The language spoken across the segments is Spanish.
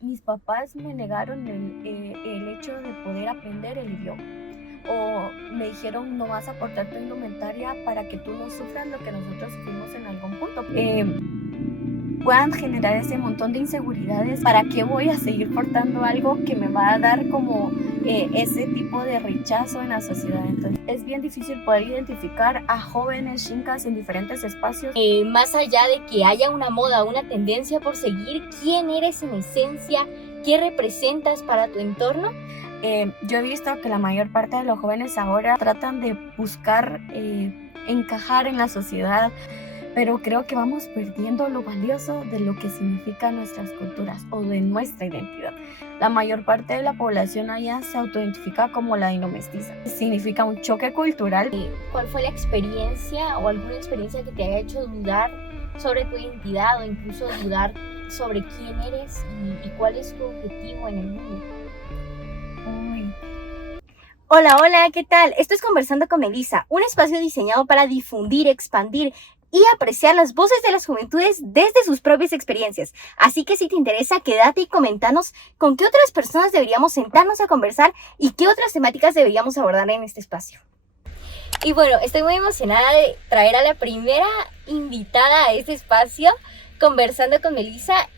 mis papás me negaron el hecho de poder aprender el idioma. O me dijeron, no vas a aportar tu indumentaria para que tú no sufras lo que nosotros sufrimos en algún punto. Puedan generar ese montón de inseguridades. ¿Para qué voy a seguir portando algo que me va a dar como ese tipo de rechazo en la sociedad? Entonces es bien difícil poder identificar a jóvenes chincas en diferentes espacios. Más allá de que haya una moda, una tendencia por seguir, ¿quién eres en esencia? ¿Qué representas para tu entorno? Yo he visto que la mayor parte de los jóvenes ahora tratan de buscar encajar en la sociedad, pero creo que vamos perdiendo lo valioso de lo que significan nuestras culturas o de nuestra identidad. La mayor parte de la población allá se autoidentifica como latino-mestiza. Significa un choque cultural. ¿Cuál fue la experiencia o alguna experiencia que te haya hecho dudar sobre tu identidad o incluso dudar sobre quién eres y cuál es tu objetivo en el mundo? Uy. Hola, hola, ¿qué tal? Esto es Conversando con Melissa, un espacio diseñado para difundir, expandir y apreciar las voces de las juventudes desde sus propias experiencias. Así que si te interesa, quédate y coméntanos con qué otras personas deberíamos sentarnos a conversar y qué otras temáticas deberíamos abordar en este espacio. Y bueno, estoy muy emocionada de traer a la primera invitada a este espacio, Conversando con Melissa.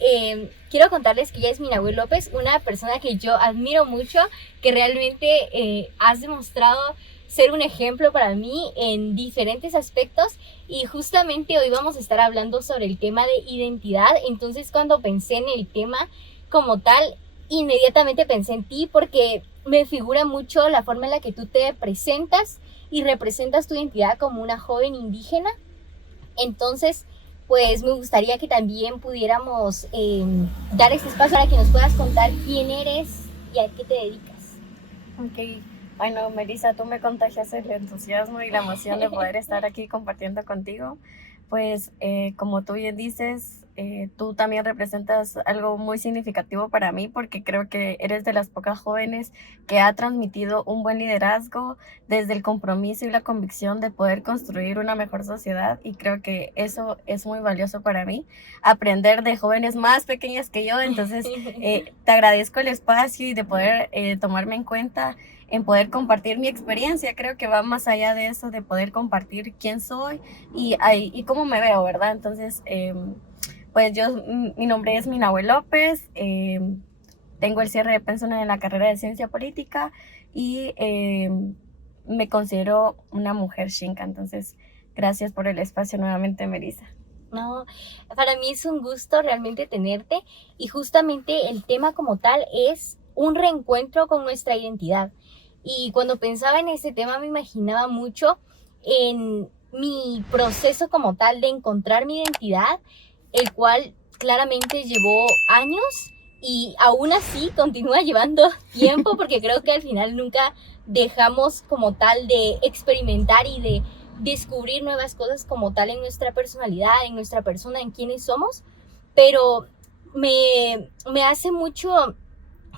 Quiero contarles que ella es Minahuel López, una persona que yo admiro mucho, que realmente has demostrado ser un ejemplo para mí en diferentes aspectos, y justamente hoy vamos a estar hablando sobre el tema de identidad. Entonces, cuando pensé en el tema como tal, inmediatamente pensé en ti porque me figura mucho la forma en la que tú te presentas y representas tu identidad como una joven indígena. Entonces, pues me gustaría que también pudiéramos dar este espacio para que nos puedas contar quién eres y a qué te dedicas. Ok. Bueno, Melissa, tú me contagias el entusiasmo y la emoción de poder estar aquí compartiendo contigo. Pues como tú bien dices, tú también representas algo muy significativo para mí porque creo que eres de las pocas jóvenes que ha transmitido un buen liderazgo desde el compromiso y la convicción de poder construir una mejor sociedad, y creo que eso es muy valioso para mí, aprender de jóvenes más pequeñas que yo. Entonces te agradezco el espacio y de poder tomarme en cuenta en poder compartir mi experiencia. Creo que va más allá de eso, de poder compartir quién soy y cómo me veo, ¿verdad? Entonces, pues mi nombre es Minahuel López, tengo el cierre de pensión en la carrera de Ciencia Política y me considero una mujer xinca. Entonces, gracias por el espacio nuevamente, Melissa. No, para mí es un gusto realmente tenerte, y justamente el tema como tal es un reencuentro con nuestra identidad. Y cuando pensaba en ese tema me imaginaba mucho en mi proceso como tal de encontrar mi identidad, el cual claramente llevó años y aún así continúa llevando tiempo, porque creo que al final nunca dejamos como tal de experimentar y de descubrir nuevas cosas como tal en nuestra personalidad, en nuestra persona, en quiénes somos. Pero me hace mucho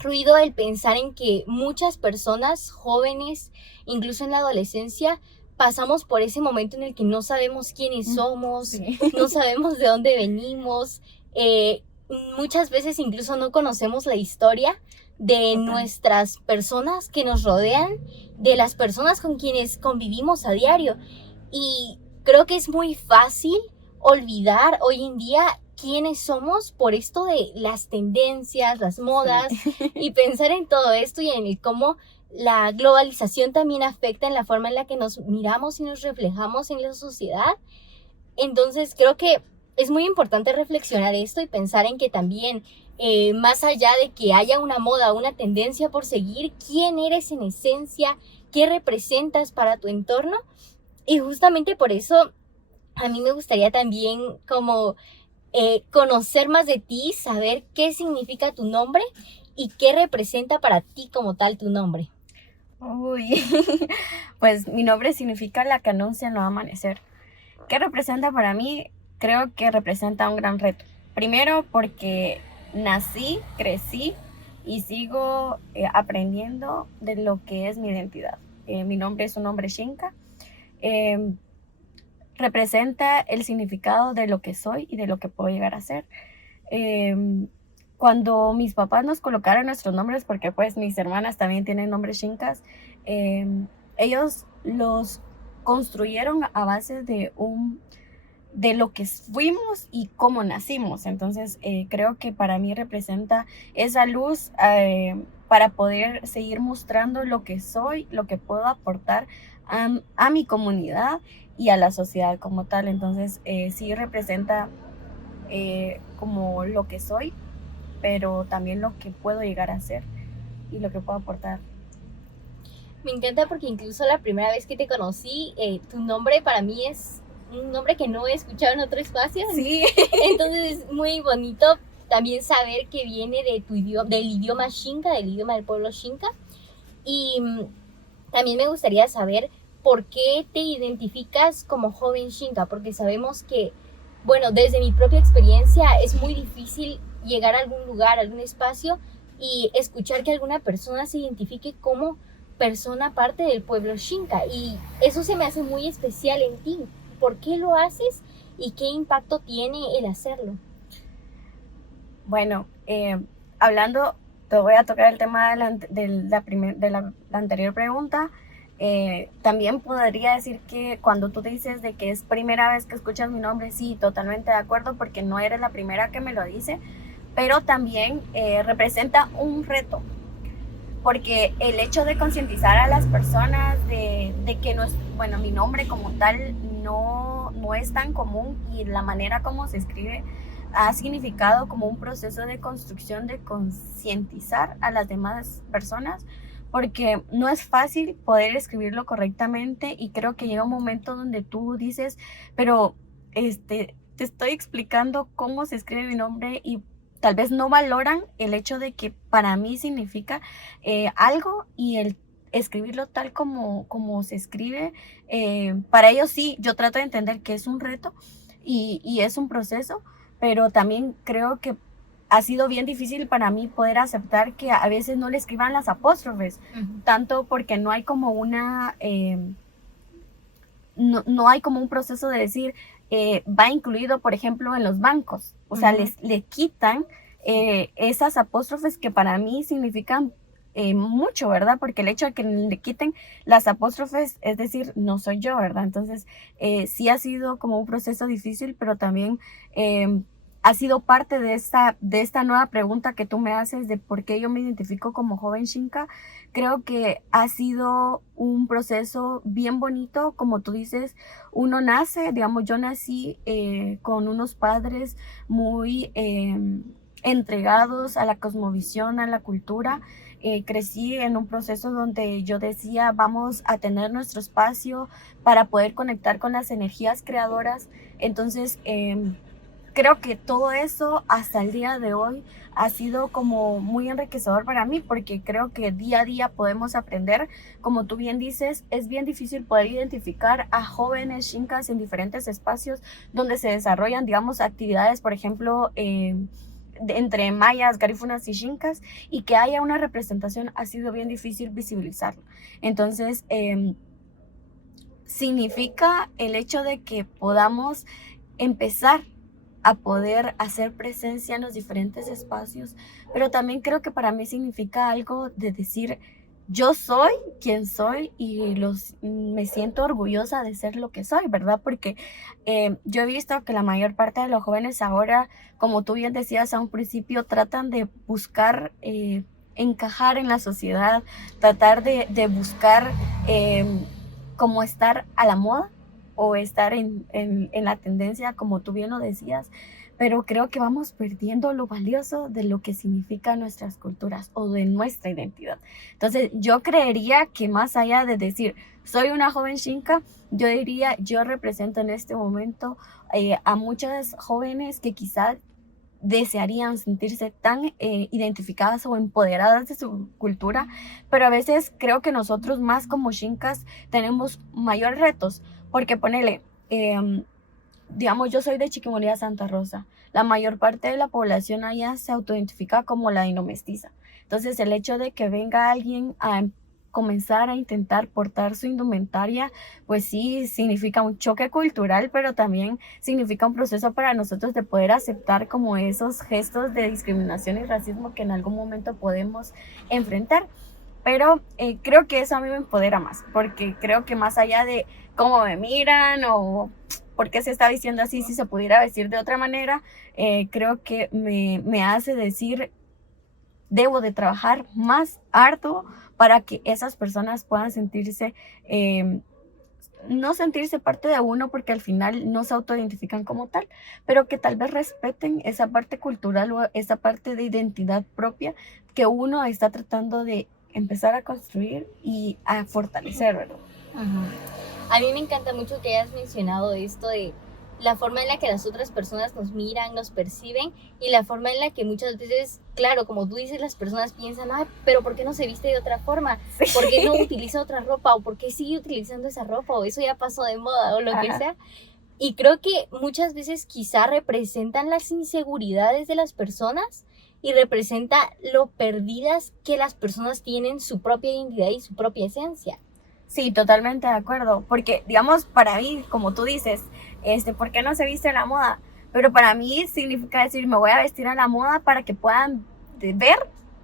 ruido el pensar en que muchas personas jóvenes, incluso en la adolescencia, pasamos por ese momento en el que no sabemos quiénes somos, Sí. no sabemos de dónde venimos, muchas veces incluso no conocemos la historia de Total. nuestras personas que nos rodean, de las personas con quienes convivimos a diario. Y creo que es muy fácil olvidar hoy en día quiénes somos por esto de las tendencias, las modas, Sí. y pensar en todo esto y en el cómo la globalización también afecta en la forma en la que nos miramos y nos reflejamos en la sociedad. Entonces creo que es muy importante reflexionar esto y pensar en que también, más allá de que haya una moda, una tendencia por seguir, quién eres en esencia, qué representas para tu entorno. Y justamente por eso a mí me gustaría también como conocer más de ti, saber qué significa tu nombre y qué representa para ti como tal tu nombre. Uy, pues mi nombre significa la que anuncia el nuevo amanecer. ¿Qué representa para mí? Creo que representa un gran reto. Primero porque nací, crecí y sigo aprendiendo de lo que es mi identidad. Mi nombre es un nombre xinca. Eh, Representa el significado de lo que soy y de lo que puedo llegar a ser. Eh, cuando mis papás nos colocaron nuestros nombres, porque pues mis hermanas también tienen nombres Xincas, ellos los construyeron a base de lo que fuimos y cómo nacimos. Entonces creo que para mí representa esa luz para poder seguir mostrando lo que soy, lo que puedo aportar a mi comunidad y a la sociedad como tal. Entonces sí representa como lo que soy, pero también lo que puedo llegar a ser y lo que puedo aportar. Me encanta porque incluso la primera vez que te conocí, tu nombre para mí es un nombre que no he escuchado en otro espacio. Sí. Entonces es muy bonito también saber que viene de tu idioma, del idioma Xinca, del idioma del pueblo Xinca. Y también me gustaría saber por qué te identificas como joven Xinca, porque sabemos que, bueno, desde mi propia experiencia es muy difícil llegar a algún lugar, a algún espacio y escuchar que alguna persona se identifique como persona parte del pueblo Xinca, y eso se me hace muy especial en ti. ¿Por qué lo haces y qué impacto tiene el hacerlo? Bueno, hablando, te voy a tocar el tema de la anterior pregunta. También podría decir que cuando tú dices de que es primera vez que escuchas mi nombre, sí, totalmente de acuerdo, porque no eres la primera que me lo dice, pero también representa un reto, porque el hecho de concientizar a las personas de que no es, bueno, mi nombre como tal no es tan común, y la manera como se escribe ha significado como un proceso de construcción, de concientizar a las demás personas, porque no es fácil poder escribirlo correctamente, y creo que llega un momento donde tú dices, pero te estoy explicando cómo se escribe mi nombre, y tal vez no valoran el hecho de que para mí significa algo, y el escribirlo tal como se escribe, para ellos sí, yo trato de entender que es un reto y es un proceso, pero también creo que ha sido bien difícil para mí poder aceptar que a veces no le escriban las apóstrofes, tanto porque no hay como no hay como un proceso de decir, va incluido, por ejemplo, en los bancos. O sea, le quitan esas apóstrofes que para mí significan mucho, ¿verdad? Porque el hecho de que le quiten las apóstrofes, es decir, no soy yo, ¿verdad? Entonces, sí ha sido como un proceso difícil, pero también ha sido parte de esta nueva pregunta que tú me haces de por qué yo me identifico como joven Xinca. Creo que ha sido un proceso bien bonito, como tú dices, uno nace, digamos, yo nací con unos padres muy entregados a la cosmovisión, a la cultura. Crecí en un proceso donde yo decía, vamos a tener nuestro espacio para poder conectar con las energías creadoras. Entonces, creo que todo eso hasta el día de hoy ha sido como muy enriquecedor para mí, porque creo que día a día podemos aprender. Como tú bien dices, es bien difícil poder identificar a jóvenes Xincas en diferentes espacios donde se desarrollan, digamos, actividades, por ejemplo, entre mayas, garífunas y Xincas, y que haya una representación ha sido bien difícil visibilizarlo. Entonces, significa el hecho de que podamos empezar a poder hacer presencia en los diferentes espacios, pero también creo que para mí significa algo de decir, yo soy quien soy y me siento orgullosa de ser lo que soy, ¿verdad? Porque yo he visto que la mayor parte de los jóvenes ahora, como tú bien decías a un principio, tratan de buscar encajar en la sociedad, tratar de buscar como estar a la moda o estar en la tendencia, como tú bien lo decías, pero creo que vamos perdiendo lo valioso de lo que significan nuestras culturas o de nuestra identidad. Entonces, yo creería que más allá de decir, soy una joven Xinca, yo diría, yo represento en este momento a muchas jóvenes que quizás desearían sentirse tan identificadas o empoderadas de su cultura, pero a veces creo que nosotros más como Xincas tenemos mayores retos, porque ponele, digamos, yo soy de Chiquimolía, Santa Rosa. La mayor parte de la población allá se autoidentifica como latino mestiza. Entonces, el hecho de que venga alguien comenzar a intentar portar su indumentaria, pues sí, significa un choque cultural, pero también significa un proceso para nosotros de poder aceptar como esos gestos de discriminación y racismo que en algún momento podemos enfrentar. Pero creo que eso a mí me empodera más, porque creo que más allá de cómo me miran o por qué se está diciendo así, si se pudiera decir de otra manera, creo que me hace decir, debo de trabajar más arduo para que esas personas puedan sentirse, no sentirse parte de uno porque al final no se autoidentifican como tal, pero que tal vez respeten esa parte cultural o esa parte de identidad propia que uno está tratando de empezar a construir y a fortalecer, ¿verdad? A mí me encanta mucho que hayas mencionado esto de la forma en la que las otras personas nos miran, nos perciben y la forma en la que muchas veces, claro, como tú dices, las personas piensan, ah, pero ¿por qué no se viste de otra forma? Sí. ¿Por qué no utiliza otra ropa? ¿O por qué sigue utilizando esa ropa? ¿O eso ya pasó de moda? O lo que sea. Y creo que muchas veces quizá representan las inseguridades de las personas y representa lo perdidas que las personas tienen su propia identidad y su propia esencia. Sí, totalmente de acuerdo, porque digamos para mí, como tú dices, ¿por qué no se viste a la moda? Pero para mí significa decir, me voy a vestir a la moda para que puedan ver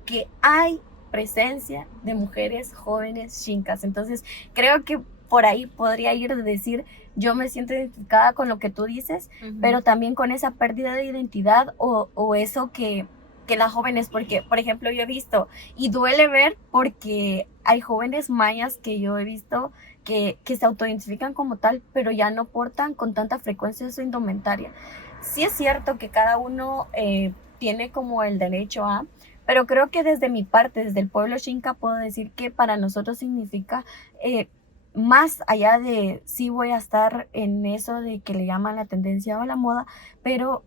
que hay presencia de mujeres jóvenes chincas. Entonces, creo que por ahí podría ir de decir, yo me siento identificada con lo que tú dices, pero también con esa pérdida de identidad o eso que las jóvenes, porque por ejemplo yo he visto y duele ver porque hay jóvenes mayas que yo he visto que se autoidentifican como tal, pero ya no portan con tanta frecuencia su indumentaria. Sí es cierto que cada uno tiene como el derecho a, pero creo que desde mi parte, desde el pueblo Xinca, puedo decir que para nosotros significa más allá de sí voy a estar en eso de que le llaman la tendencia o la moda, pero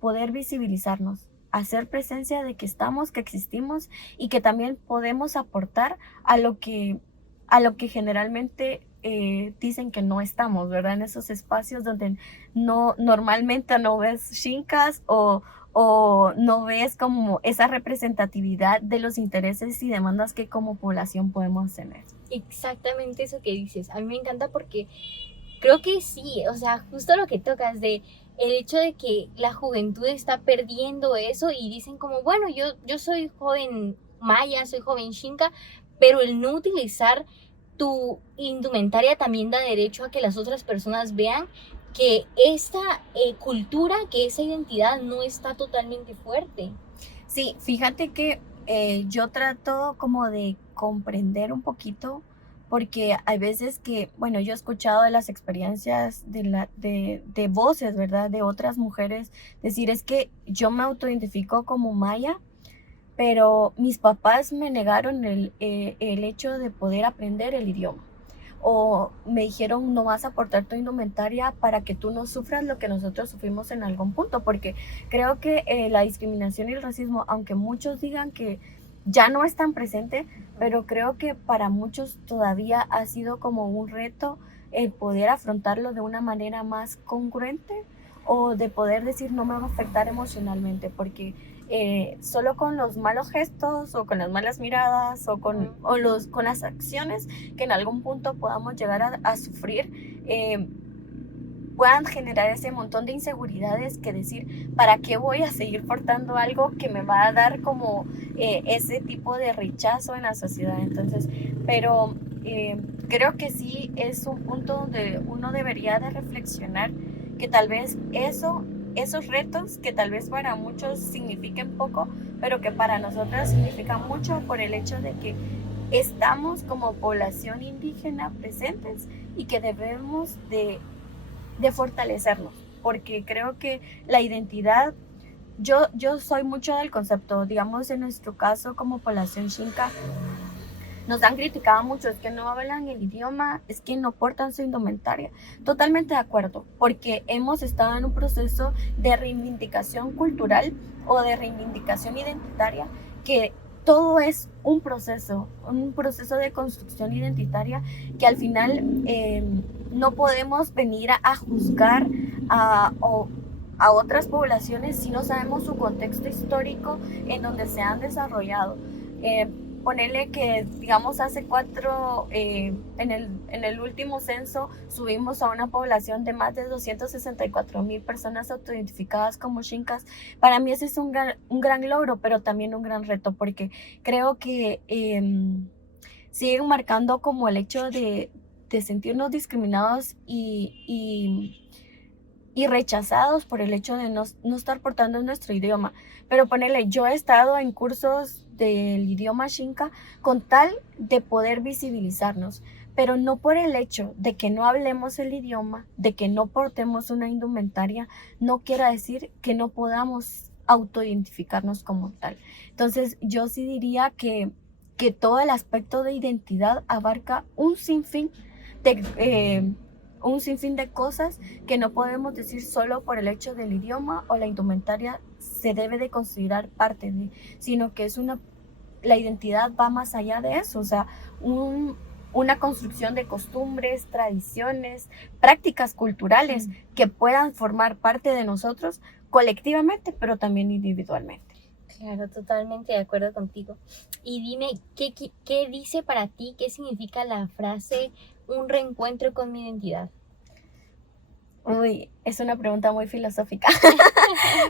poder visibilizarnos, hacer presencia de que estamos, que existimos y que también podemos aportar a lo que generalmente dicen que no estamos, ¿verdad? En esos espacios donde normalmente no ves chincas o no ves como esa representatividad de los intereses y demandas que como población podemos tener. Exactamente eso que dices. A mí me encanta porque creo que sí, o sea, justo lo que tocas de el hecho de que la juventud está perdiendo eso y dicen como, bueno, yo soy joven maya, soy joven xinca, pero el no utilizar tu indumentaria también da derecho a que las otras personas vean que esta cultura, que esa identidad no está totalmente fuerte. Sí, fíjate que yo trato como de comprender un poquito porque hay veces que, bueno, yo he escuchado de las experiencias de voces, ¿verdad? De otras mujeres, decir, es que yo me autoidentifico como maya, pero mis papás me negaron el hecho de poder aprender el idioma. O me dijeron, no vas a portar tu indumentaria para que tú no sufras lo que nosotros sufrimos en algún punto, porque creo que la discriminación y el racismo, aunque muchos digan que ya no es tan presente, pero creo que para muchos todavía ha sido como un reto el poder afrontarlo de una manera más congruente o de poder decir no me va a afectar emocionalmente, porque solo con los malos gestos o con las malas miradas o con las acciones que en algún punto podamos llegar a sufrir, puedan generar ese montón de inseguridades que decir, ¿para qué voy a seguir portando algo que me va a dar como ese tipo de rechazo en la sociedad? Entonces, pero creo que sí es un punto donde uno debería de reflexionar que tal vez esos retos que tal vez para muchos signifiquen poco, pero que para nosotras significan mucho por el hecho de que estamos como población indígena presentes y que debemos de fortalecernos, porque creo que la identidad, yo soy mucho del concepto, digamos en nuestro caso como población xinca, nos han criticado mucho, es que no hablan el idioma, es que no portan su indumentaria. Totalmente de acuerdo, porque hemos estado en un proceso de reivindicación cultural o de reivindicación identitaria, que todo es un proceso de construcción identitaria que al final no podemos venir a juzgar a otras poblaciones si no sabemos su contexto histórico en donde se han desarrollado. ponerle que, digamos, hace en el último censo subimos a una población de más de 264,000 personas autoidentificadas como Xincas. Para mí ese es un gran logro, pero también un gran reto, porque creo que siguen marcando como el hecho de sentirnos discriminados y rechazados por el hecho de no estar portando nuestro idioma. Pero ponele, yo he estado en cursos del idioma Xinca con tal de poder visibilizarnos, pero no por el hecho de que no hablemos el idioma, de que no portemos una indumentaria, no quiere decir que no podamos autoidentificarnos como tal. Entonces yo sí diría que todo el aspecto de identidad abarca un sinfín de cosas que no podemos decir solo por el hecho del idioma o la indumentaria se debe de considerar parte de, sino que la identidad va más allá de eso, o sea, una construcción de costumbres, tradiciones, prácticas culturales que puedan formar parte de nosotros colectivamente, pero también individualmente. Claro, totalmente de acuerdo contigo. Y dime, ¿qué dice para ti, qué significa la frase un reencuentro con mi identidad? Uy, es una pregunta muy filosófica.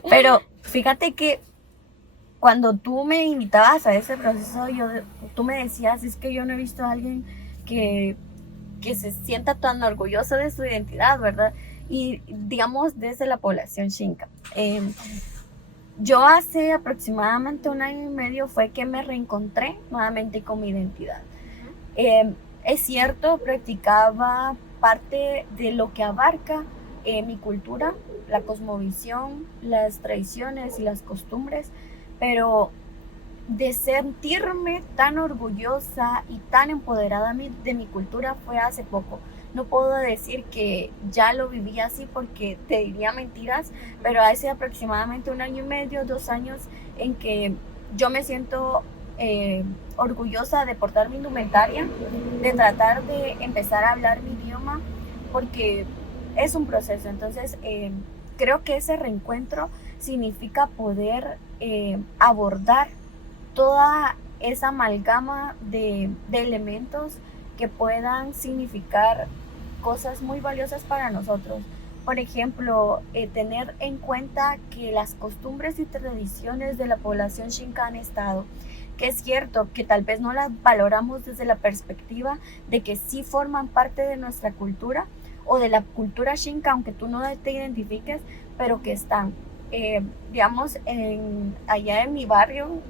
Pero fíjate que cuando tú me invitabas a ese proceso, tú me decías, es que yo no he visto a alguien que se sienta tan orgulloso de su identidad, ¿verdad? Y digamos desde la población Xinca. Yo hace aproximadamente 1 año y medio fue que me reencontré nuevamente con mi identidad. Es cierto, practicaba parte de lo que abarca mi cultura, la cosmovisión, las tradiciones y las costumbres, pero de sentirme tan orgullosa y tan empoderada de mi cultura fue hace poco. No puedo decir que ya lo viví así porque te diría mentiras, pero hace aproximadamente 1 año y medio, 2 años en que yo me siento orgullosa de portar mi indumentaria, de tratar de empezar a hablar mi idioma, porque es un proceso. Entonces creo que ese reencuentro significa poder abordar toda esa amalgama de elementos que puedan significar cosas muy valiosas para nosotros. Por ejemplo, tener en cuenta que las costumbres y tradiciones de la población Xinca han estado, que es cierto que tal vez no las valoramos desde la perspectiva de que sí forman parte de nuestra cultura o de la cultura Xinca, aunque tú no te identifiques, pero que están. Digamos, allá en mi barrio,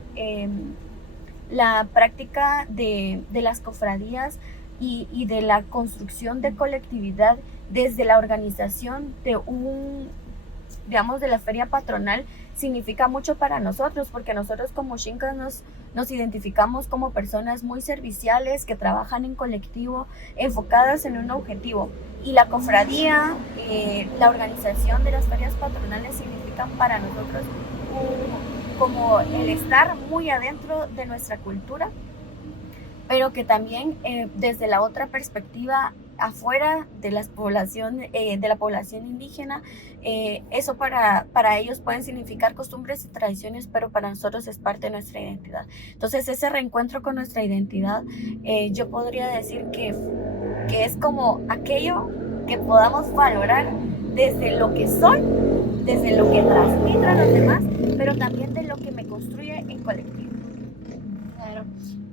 la práctica de las cofradías y de la construcción de colectividad desde la organización digamos, de la feria patronal significa mucho para nosotros, porque nosotros como Xincas nos identificamos como personas muy serviciales que trabajan en colectivo, enfocadas en un objetivo. Y la cofradía, la organización de las ferias patronales significan para nosotros como el estar muy adentro de nuestra cultura, pero que también desde la otra perspectiva, afuera de la población indígena, eso para ellos pueden significar costumbres y tradiciones, pero para nosotros es parte de nuestra identidad. Entonces ese reencuentro con nuestra identidad, yo podría decir que es como aquello que podamos valorar desde lo que soy, desde lo que transmito a los demás, pero también de lo que me construye en colectivo. Claro.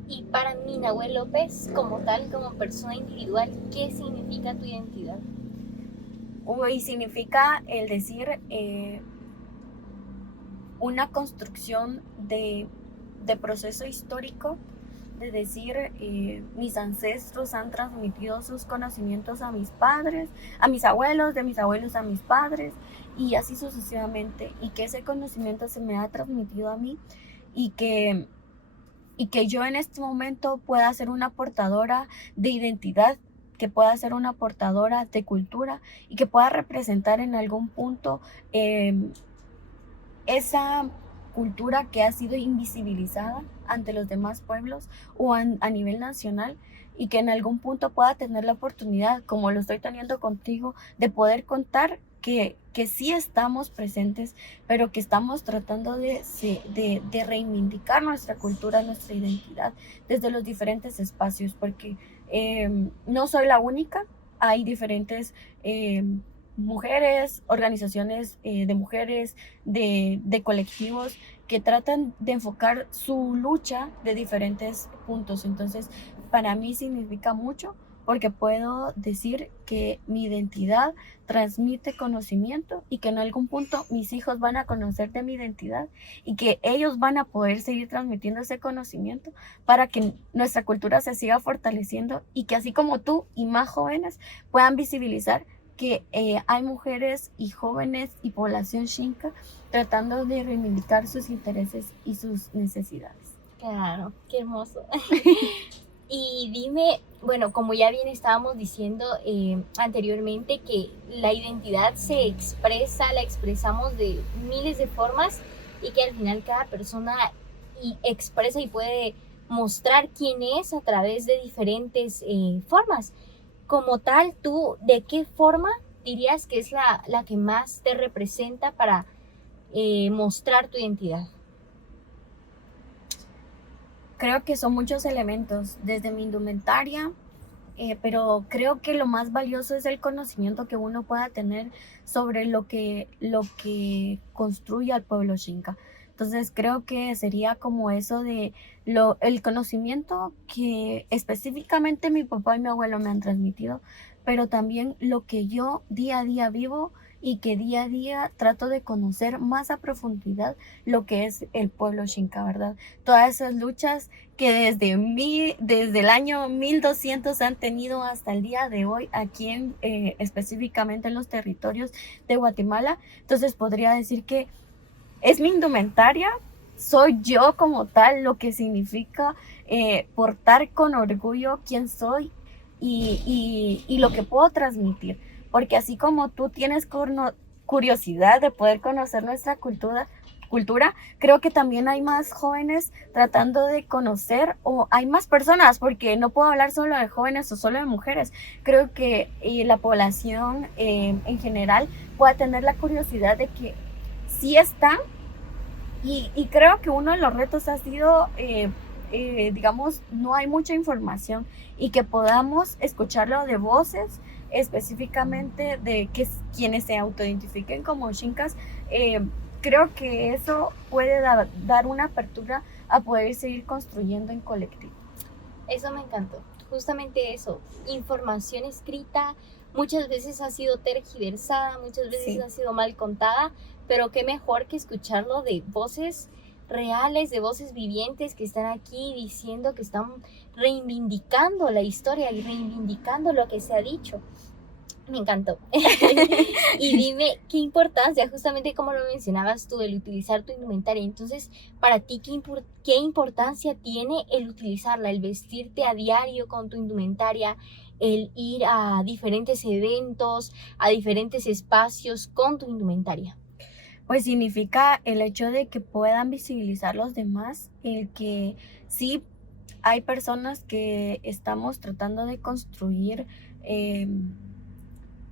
Y para mí, Nahuel López, como tal, como persona individual, ¿qué significa tu identidad? Uy, significa el decir una construcción de proceso histórico, de decir mis ancestros han transmitido sus conocimientos a mis padres, a mis abuelos, de mis abuelos a mis padres, y así sucesivamente, y que ese conocimiento se me ha transmitido a mí, y que yo en este momento pueda ser una portadora de identidad, que pueda ser una portadora de cultura y que pueda representar en algún punto esa cultura que ha sido invisibilizada ante los demás pueblos o a nivel nacional, y que en algún punto pueda tener la oportunidad, como lo estoy teniendo contigo, de poder contar que sí estamos presentes, pero que estamos tratando de reivindicar nuestra cultura, nuestra identidad desde los diferentes espacios, porque no soy la única, hay diferentes mujeres, organizaciones de mujeres, de colectivos que tratan de enfocar su lucha de diferentes puntos. Entonces, para mí significa mucho porque puedo decir que mi identidad transmite conocimiento y que en algún punto mis hijos van a conocer de mi identidad y que ellos van a poder seguir transmitiendo ese conocimiento para que nuestra cultura se siga fortaleciendo y que así como tú y más jóvenes puedan visibilizar que hay mujeres y jóvenes y población xinca tratando de reivindicar sus intereses y sus necesidades. Claro, qué hermoso. Y dime, bueno, como ya bien estábamos diciendo anteriormente, que la identidad se expresa, la expresamos de miles de formas y que al final cada persona expresa y puede mostrar quién es a través de diferentes formas. Como tal, ¿tú de qué forma dirías que es la que más te representa para mostrar tu identidad? Creo que son muchos elementos, desde mi indumentaria, pero creo que lo más valioso es el conocimiento que uno pueda tener sobre lo que construye al pueblo xinca. Entonces creo que sería como eso de el conocimiento que específicamente mi papá y mi abuelo me han transmitido, pero también lo que yo día a día vivo y que día a día trato de conocer más a profundidad lo que es el pueblo xinca, ¿verdad? Todas esas luchas que desde el año 1200 han tenido hasta el día de hoy aquí específicamente en los territorios de Guatemala. Entonces podría decir que es mi indumentaria, soy yo como tal, lo que significa portar con orgullo quién soy y lo que puedo transmitir. Porque así como tú tienes curiosidad de poder conocer nuestra cultura, creo que también hay más jóvenes tratando de conocer, o hay más personas, porque no puedo hablar solo de jóvenes o solo de mujeres. Creo que la población en general pueda tener la curiosidad de que sí está, y creo que uno de los retos ha sido, digamos, no hay mucha información y que podamos escucharlo de voces específicamente de quienes se autoidentifiquen como xincas. Creo que eso puede dar una apertura a poder seguir construyendo en colectivo. Eso me encantó, justamente eso, información escrita, muchas veces ha sido tergiversada, muchas veces Sí. ha sido mal contada, pero qué mejor que escucharlo de voces reales, de voces vivientes que están aquí diciendo que están reivindicando la historia y reivindicando lo que se ha dicho. Me encantó. Y dime, ¿qué importancia, justamente como lo mencionabas tú, el utilizar tu indumentaria? Entonces, para ti, ¿qué importancia tiene el utilizarla, el vestirte a diario con tu indumentaria, el ir a diferentes eventos, a diferentes espacios con tu indumentaria? Pues significa el hecho de que puedan visibilizar los demás, el que sí hay personas que estamos tratando de construir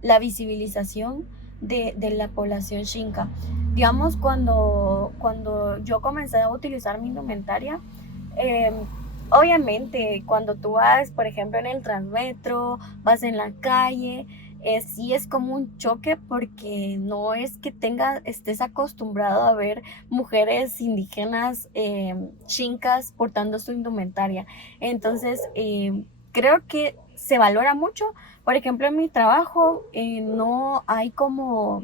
la visibilización de la población xinca. Digamos, cuando yo comencé a utilizar mi indumentaria, obviamente cuando tú vas, por ejemplo, en el Transmetro, vas en la calle, sí es como un choque porque no es que estés acostumbrado a ver mujeres indígenas xincas portando su indumentaria. Entonces, creo que se valora mucho. Por ejemplo, en mi trabajo no hay como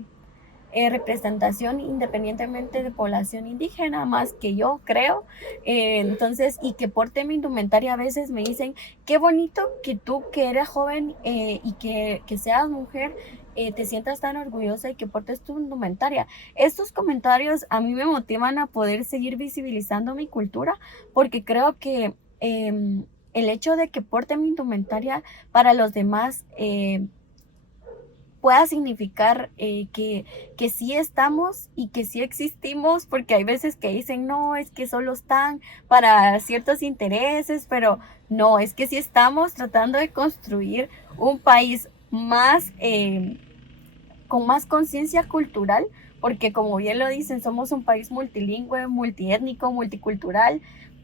representación independientemente de población indígena, más que yo creo. Entonces, y que porte mi indumentaria, a veces me dicen, qué bonito que tú que eres joven y que seas mujer, te sientas tan orgullosa y que portes tu indumentaria. Estos comentarios a mí me motivan a poder seguir visibilizando mi cultura, porque creo que el hecho de que porte mi indumentaria para los demás pueda significar que sí estamos y que sí existimos, porque hay veces que dicen, no, es que solo están para ciertos intereses, pero no, es que sí estamos tratando de construir un país más con más conciencia cultural, porque como bien lo dicen, somos un país multilingüe, multiétnico, multicultural.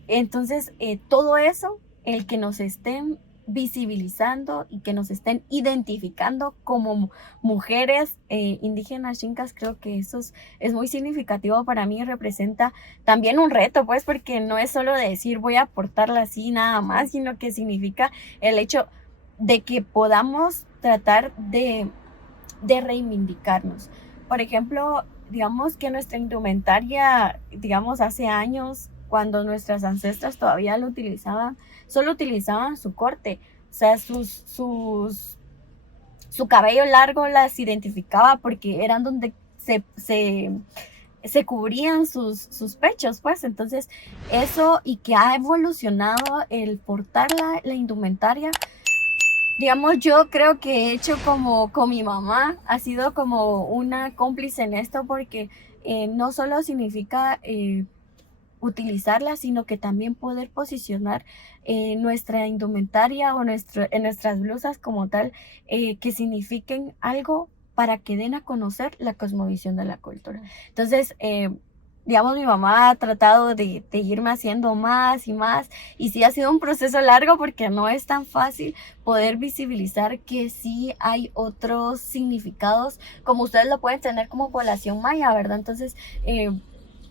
Entonces, todo eso, el que nos estén visibilizando y que nos estén identificando como mujeres indígenas chincas, creo que eso es muy significativo para mí y representa también un reto, pues, porque no es solo de decir voy a aportarla así nada más, sino que significa el hecho de que podamos tratar de reivindicarnos. Por ejemplo, digamos que nuestra indumentaria, digamos, hace años, cuando nuestras ancestras todavía lo utilizaban, solo utilizaban su corte, o sea, su cabello largo las identificaba porque eran donde se cubrían sus pechos, pues. Entonces, eso y que ha evolucionado el portar la indumentaria. Digamos, yo creo que he hecho como con mi mamá, ha sido como una cómplice en esto porque no solo significa utilizarla, sino que también poder posicionar nuestra indumentaria o en nuestras blusas como tal, que signifiquen algo para que den a conocer la cosmovisión de la cultura. Entonces, digamos, mi mamá ha tratado de irme haciendo más y más, y sí ha sido un proceso largo porque no es tan fácil poder visibilizar que sí hay otros significados, como ustedes lo pueden tener como población maya, ¿verdad? Entonces,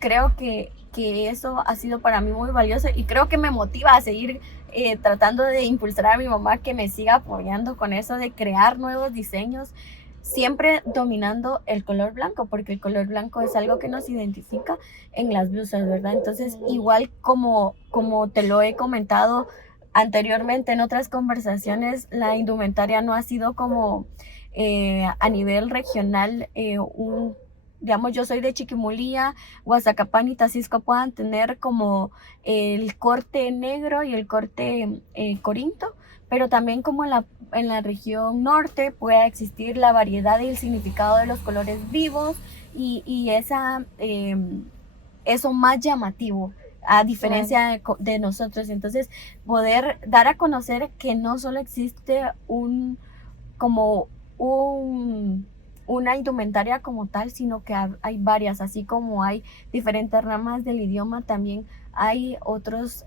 creo que eso ha sido para mí muy valioso y creo que me motiva a seguir tratando de impulsar a mi mamá que me siga apoyando con eso de crear nuevos diseños, siempre dominando el color blanco, porque el color blanco es algo que nos identifica en las blusas, ¿verdad? Entonces, igual como te lo he comentado anteriormente en otras conversaciones, la indumentaria no ha sido como a nivel regional digamos, yo soy de Chiquimulía, Guazacapán y Tacisco puedan tener como el corte negro y el corte corinto, pero también como en la región norte pueda existir la variedad y el significado de los colores vivos y eso más llamativo, a diferencia de nosotros. Entonces, poder dar a conocer que no solo existe como una indumentaria como tal, sino que hay varias, así como hay diferentes ramas del idioma, también hay otros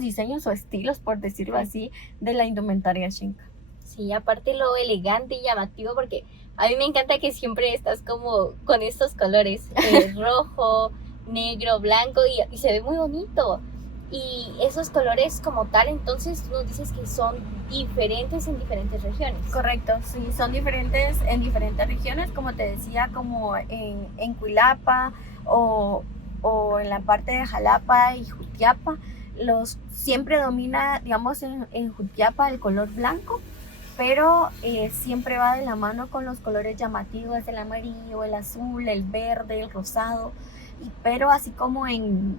diseños o estilos, por decirlo así, de la indumentaria xinca. Sí, aparte lo elegante y llamativo, porque a mí me encanta que siempre estás como con estos colores, rojo, negro, blanco, y se ve muy bonito. Y esos colores como tal, entonces tú nos dices que son diferentes en diferentes regiones. Correcto, sí, son diferentes en diferentes regiones, como te decía, como en Cuilapa o en la parte de Jalapa y Jutiapa. Siempre domina, digamos, en Jutiapa el color blanco, pero siempre va de la mano con los colores llamativos, el amarillo, el azul, el verde, el rosado, pero así como en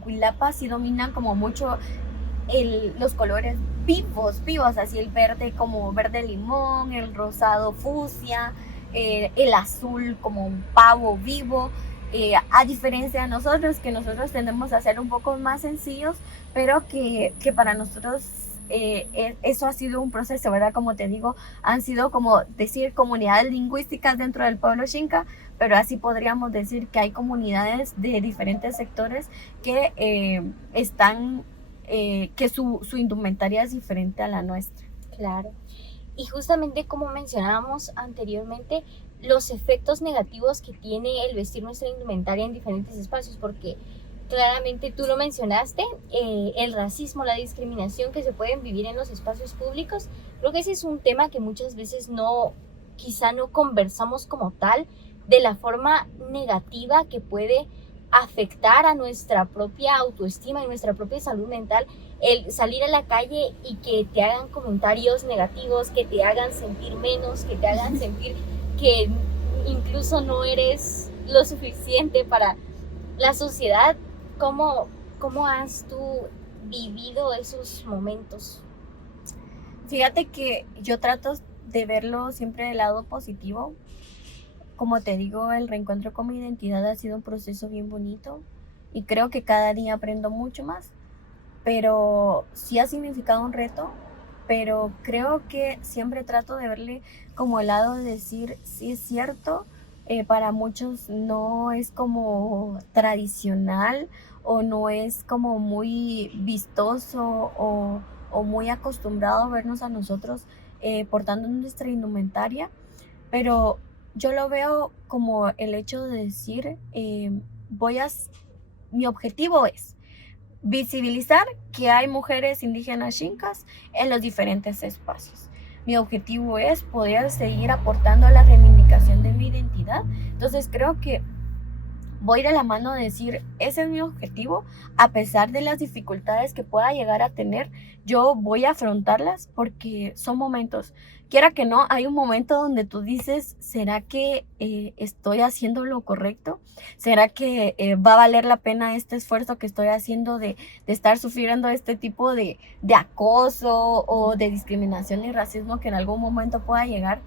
Cuilapa sí dominan como mucho los colores vivos, así el verde como verde limón, el rosado fucsia, el azul como un pavo vivo, a diferencia de nosotros, que nosotros tendemos a ser un poco más sencillos, pero que para nosotros eso ha sido un proceso, ¿verdad? Como te digo, han sido como decir comunidades lingüísticas dentro del pueblo xinca, pero así podríamos decir que hay comunidades de diferentes sectores que están, que su indumentaria es diferente a la nuestra. Claro. Y justamente como mencionábamos anteriormente, los efectos negativos que tiene el vestir nuestra indumentaria en diferentes espacios, porque claramente tú lo mencionaste, el racismo, la discriminación que se pueden vivir en los espacios públicos, creo que ese es un tema que muchas veces quizá no conversamos como tal, de la forma negativa que puede afectar a nuestra propia autoestima y nuestra propia salud mental, el salir a la calle y que te hagan comentarios negativos, que te hagan sentir menos, que te hagan sentir que incluso no eres lo suficiente para la sociedad. ¿Cómo has tú vivido esos momentos? Fíjate que yo trato de verlo siempre del lado positivo. Como te digo, el reencuentro con mi identidad ha sido un proceso bien bonito y creo que cada día aprendo mucho más, pero sí ha significado un reto pero creo que siempre trato de verle como el lado de decir, sí es cierto, para muchos no es como tradicional o no es como muy vistoso o muy acostumbrado a vernos a nosotros portando nuestra indumentaria, pero yo lo veo como el hecho de decir, voy a, mi objetivo es visibilizar que hay mujeres indígenas xincas en los diferentes espacios. Mi objetivo es poder seguir aportando a la reivindicación de mi identidad. Entonces creo que voy de la mano de decir, ese es mi objetivo, a pesar de las dificultades que pueda llegar a tener, yo voy a afrontarlas porque son momentos. Quiera que no, hay un momento donde tú dices, ¿será que estoy haciendo lo correcto? ¿Será que va a valer la pena este esfuerzo que estoy haciendo de estar sufriendo este tipo de acoso o de discriminación y racismo que en algún momento pueda llegar?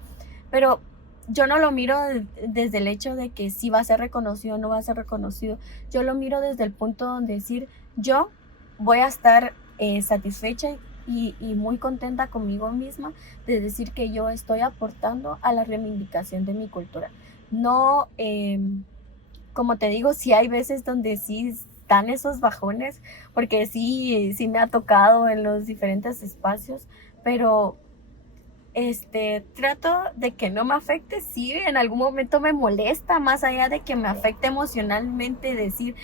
Pero yo no lo miro desde el hecho de que si va a ser reconocido o no va a ser reconocido. Yo lo miro desde el punto donde decir, yo voy a estar satisfecha y muy contenta conmigo misma de decir que yo estoy aportando a la reivindicación de mi cultura. No, como te digo, sí hay veces donde sí están esos bajones, porque sí me ha tocado en los diferentes espacios, pero trato de que no me afecte. Sí, en algún momento me molesta, más allá de que me afecte emocionalmente, decir,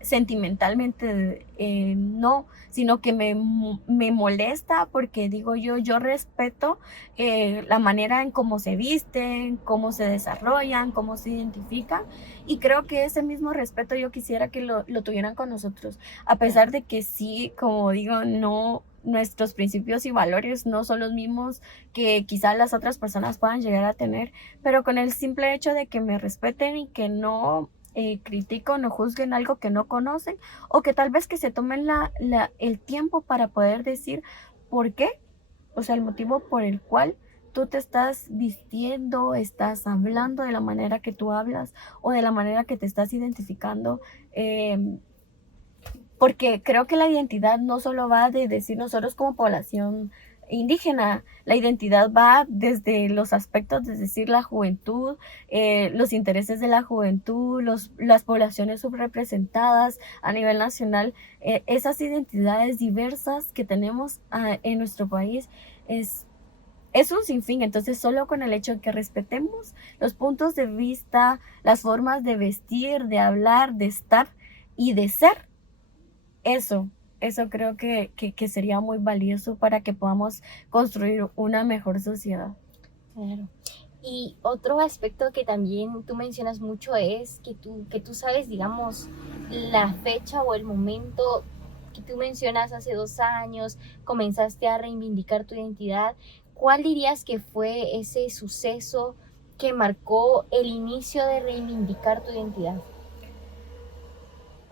sentimentalmente, no, sino que me molesta porque digo yo respeto la manera en cómo se visten, cómo se desarrollan, cómo se identifican, y creo que ese mismo respeto yo quisiera que lo tuvieran con nosotros, a pesar de que sí, como digo, no, nuestros principios y valores no son los mismos que quizás las otras personas puedan llegar a tener, pero con el simple hecho de que me respeten y que no critiquen o juzguen algo que no conocen, o que tal vez que se tomen el tiempo para poder decir por qué, o sea, el motivo por el cual tú te estás vistiendo, estás hablando de la manera que tú hablas o de la manera que te estás identificando. Porque creo que la identidad no solo va de decir nosotros como población indígena, la identidad va desde los aspectos, es decir, la juventud, los intereses de la juventud, las poblaciones subrepresentadas a nivel nacional, esas identidades diversas que tenemos en nuestro país es un sinfín. Entonces solo con el hecho de que respetemos los puntos de vista, las formas de vestir, de hablar, de estar y de ser, eso, eso creo que sería muy valioso para que podamos construir una mejor sociedad. Claro. Y otro aspecto que también tú mencionas mucho es que tú sabes, digamos, la fecha o el momento que tú mencionas hace 2 años, comenzaste a reivindicar tu identidad. ¿Cuál dirías que fue ese suceso que marcó el inicio de reivindicar tu identidad?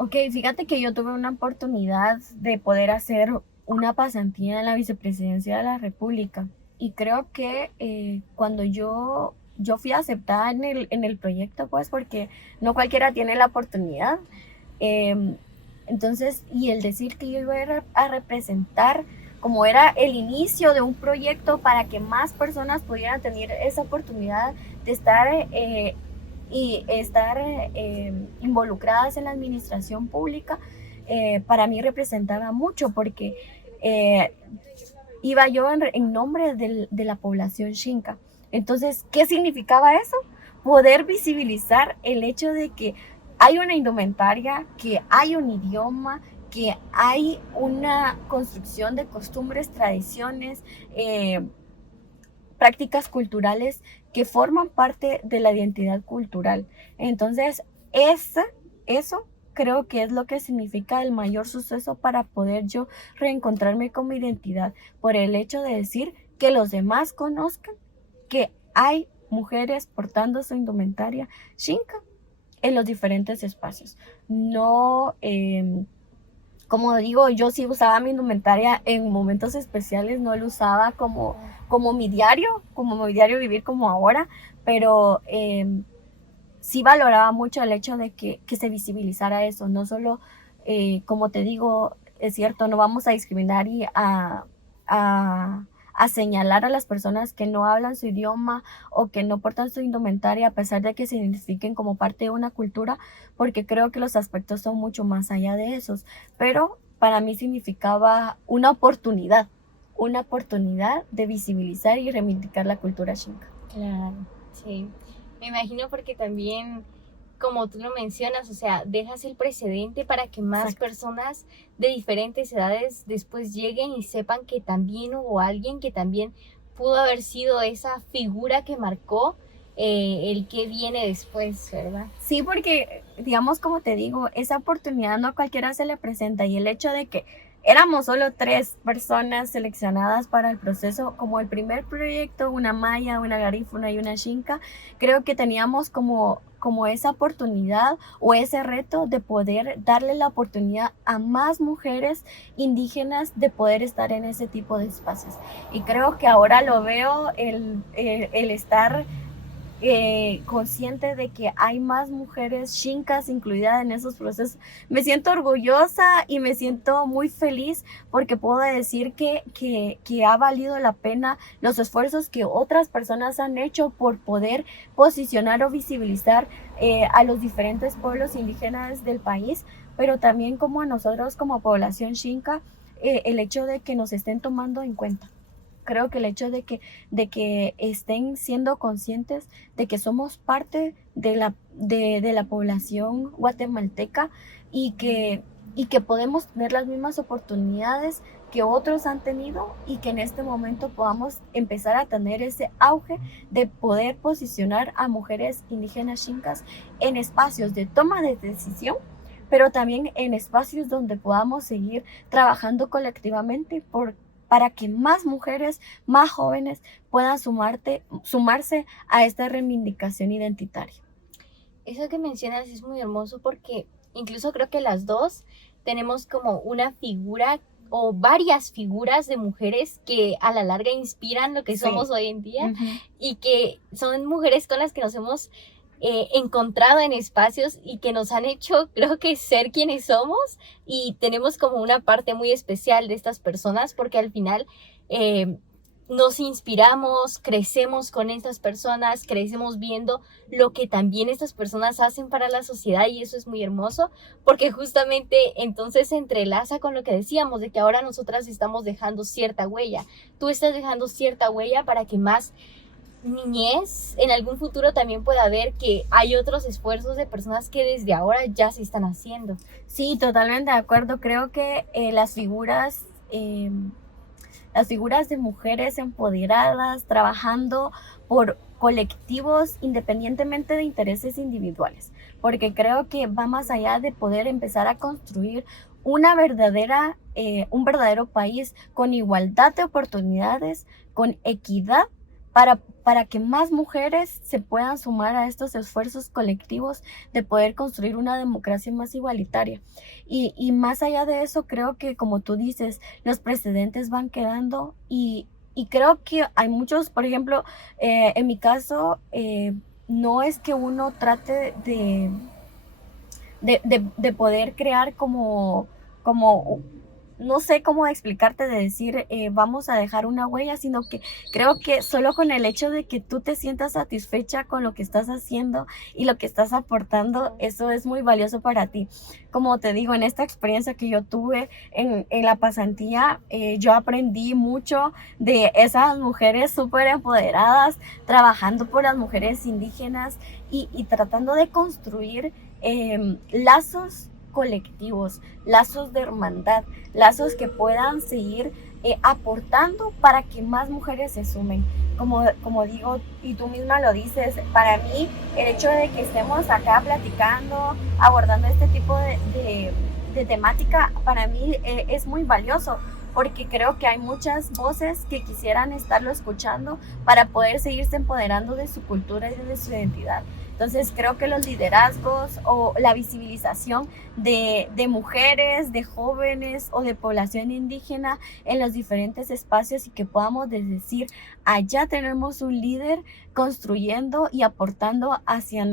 Ok, fíjate que yo tuve una oportunidad de poder hacer una pasantía en la Vicepresidencia de la República, y creo que cuando yo fui aceptada en el proyecto, pues porque no cualquiera tiene la oportunidad. em, entonces, y el decir que yo iba a representar, como era el inicio de un proyecto para que más personas pudieran tener esa oportunidad de estar y estar involucradas en la administración pública, para mí representaba mucho porque eh, iba yo en nombre de la población xinca. Entonces, ¿qué significaba eso? Poder visibilizar el hecho de que hay una indumentaria, que hay un idioma, que hay una construcción de costumbres, tradiciones, prácticas culturales que forman parte de la identidad cultural. Entonces, eso creo que es lo que significa el mayor suceso para poder yo reencontrarme con mi identidad, por el hecho de decir que los demás conozcan que hay mujeres portando su indumentaria xinca en los diferentes espacios. No, como digo, yo sí usaba mi indumentaria en momentos especiales, no lo usaba como mi diario vivir como ahora, pero sí valoraba mucho el hecho de que se visibilizara eso, no solo, como te digo, es cierto, no vamos a discriminar y a a señalar a las personas que no hablan su idioma o que no portan su indumentaria a pesar de que se identifiquen como parte de una cultura, porque creo que los aspectos son mucho más allá de esos. Pero para mí significaba una oportunidad de visibilizar y reivindicar la cultura xinca. Claro, sí. Me imagino porque también, como tú lo mencionas, o sea, dejas el precedente para que más Exacto. personas de diferentes edades después lleguen y sepan que también hubo alguien que también pudo haber sido esa figura que marcó el que viene después, ¿verdad? Sí, porque, digamos, como te digo, esa oportunidad no a cualquiera se le presenta y el hecho de que éramos solo 3 personas seleccionadas para el proceso, como el primer proyecto, una maya, una garífuna y una xinca, creo que teníamos como esa oportunidad o ese reto de poder darle la oportunidad a más mujeres indígenas de poder estar en ese tipo de espacios. Y creo que ahora lo veo, el estar consciente de que hay más mujeres xincas incluidas en esos procesos. Me siento orgullosa y me siento muy feliz porque puedo decir que ha valido la pena los esfuerzos que otras personas han hecho por poder posicionar o visibilizar a los diferentes pueblos indígenas del país, pero también como a nosotros como población xinca, el hecho de que nos estén tomando en cuenta. Creo que el hecho de que estén siendo conscientes de que somos parte de la población guatemalteca y que podemos tener las mismas oportunidades que otros han tenido y que en este momento podamos empezar a tener ese auge de poder posicionar a mujeres indígenas xincas en espacios de toma de decisión, pero también en espacios donde podamos seguir trabajando colectivamente para que más mujeres, más jóvenes puedan sumarse a esta reivindicación identitaria. Eso que mencionas es muy hermoso porque incluso creo que las dos tenemos como una figura o varias figuras de mujeres que a la larga inspiran lo que somos hoy en día y que son mujeres con las que nos hemos encontrado en espacios y que nos han hecho, creo que, ser quienes somos, y tenemos como una parte muy especial de estas personas porque al final nos inspiramos, crecemos con estas personas, crecemos viendo lo que también estas personas hacen para la sociedad y eso es muy hermoso porque justamente entonces se entrelaza con lo que decíamos de que ahora nosotras estamos dejando cierta huella. Tú estás dejando cierta huella para que más niñez en algún futuro también pueda ver que hay otros esfuerzos de personas que desde ahora ya se están haciendo. Sí, totalmente de acuerdo. Creo que las figuras de mujeres empoderadas, trabajando por colectivos independientemente de intereses individuales, porque creo que va más allá de poder empezar a construir un verdadero país con igualdad de oportunidades, con equidad, para que más mujeres se puedan sumar a estos esfuerzos colectivos de poder construir una democracia más igualitaria. Y más allá de eso, creo que, como tú dices, los precedentes van quedando y creo que hay muchos, por ejemplo, en mi caso, no es que uno trate de poder crear como no sé cómo explicarte, de decir vamos a dejar una huella, sino que creo que solo con el hecho de que tú te sientas satisfecha con lo que estás haciendo y lo que estás aportando, eso es muy valioso para ti. Como te digo, en esta experiencia que yo tuve en la pasantía, yo aprendí mucho de esas mujeres súper empoderadas, trabajando por las mujeres indígenas y tratando de construir lazos colectivos, lazos de hermandad, lazos que puedan seguir aportando para que más mujeres se sumen. Como digo, y tú misma lo dices, para mí el hecho de que estemos acá platicando, abordando este tipo de temática, para mí es muy valioso, porque creo que hay muchas voces que quisieran estarlo escuchando para poder seguirse empoderando de su cultura y de su identidad. Entonces creo que los liderazgos o la visibilización de mujeres, de jóvenes o de población indígena en los diferentes espacios y que podamos decir, allá tenemos un líder construyendo y aportando hacia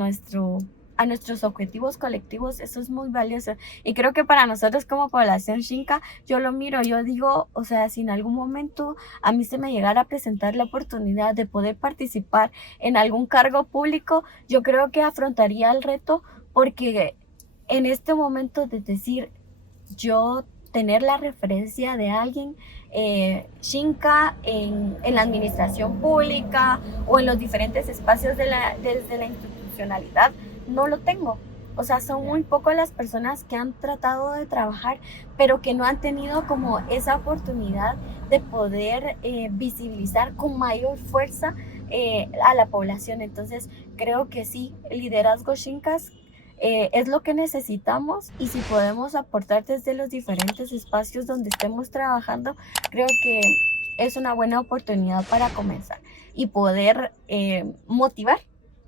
a nuestros objetivos colectivos, eso es muy valioso. Y creo que para nosotros como población Xinca, yo lo miro, yo digo, o sea, si en algún momento a mí se me llegara a presentar la oportunidad de poder participar en algún cargo público, yo creo que afrontaría el reto, porque en este momento de decir, yo tener la referencia de alguien Xinca en la administración pública o en los diferentes espacios desde la institucionalidad, no lo tengo. O sea, son muy pocas las personas que han tratado de trabajar, pero que no han tenido como esa oportunidad de poder visibilizar con mayor fuerza a la población. Entonces, creo que sí, liderazgo Xincas es lo que necesitamos, y si podemos aportar desde los diferentes espacios donde estemos trabajando, creo que es una buena oportunidad para comenzar y poder motivar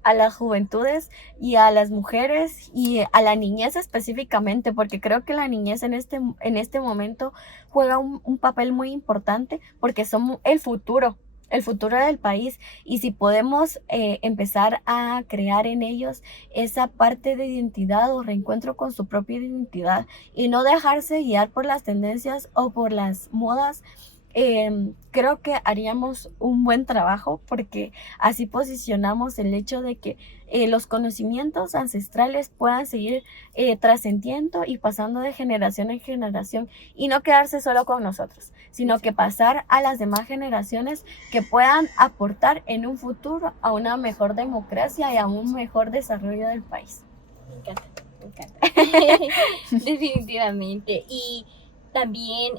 a las juventudes y a las mujeres y a la niñez específicamente, porque creo que la niñez en este momento juega un papel muy importante, porque son el futuro del país, y si podemos empezar a crear en ellos esa parte de identidad o reencuentro con su propia identidad y no dejarse guiar por las tendencias o por las modas, creo que haríamos un buen trabajo, porque así posicionamos el hecho de que los conocimientos ancestrales puedan seguir trascendiendo y pasando de generación en generación, y no quedarse solo con nosotros, sino que pasar a las demás generaciones que puedan aportar en un futuro a una mejor democracia y a un mejor desarrollo del país. Me encanta, me encanta. Definitivamente. Y también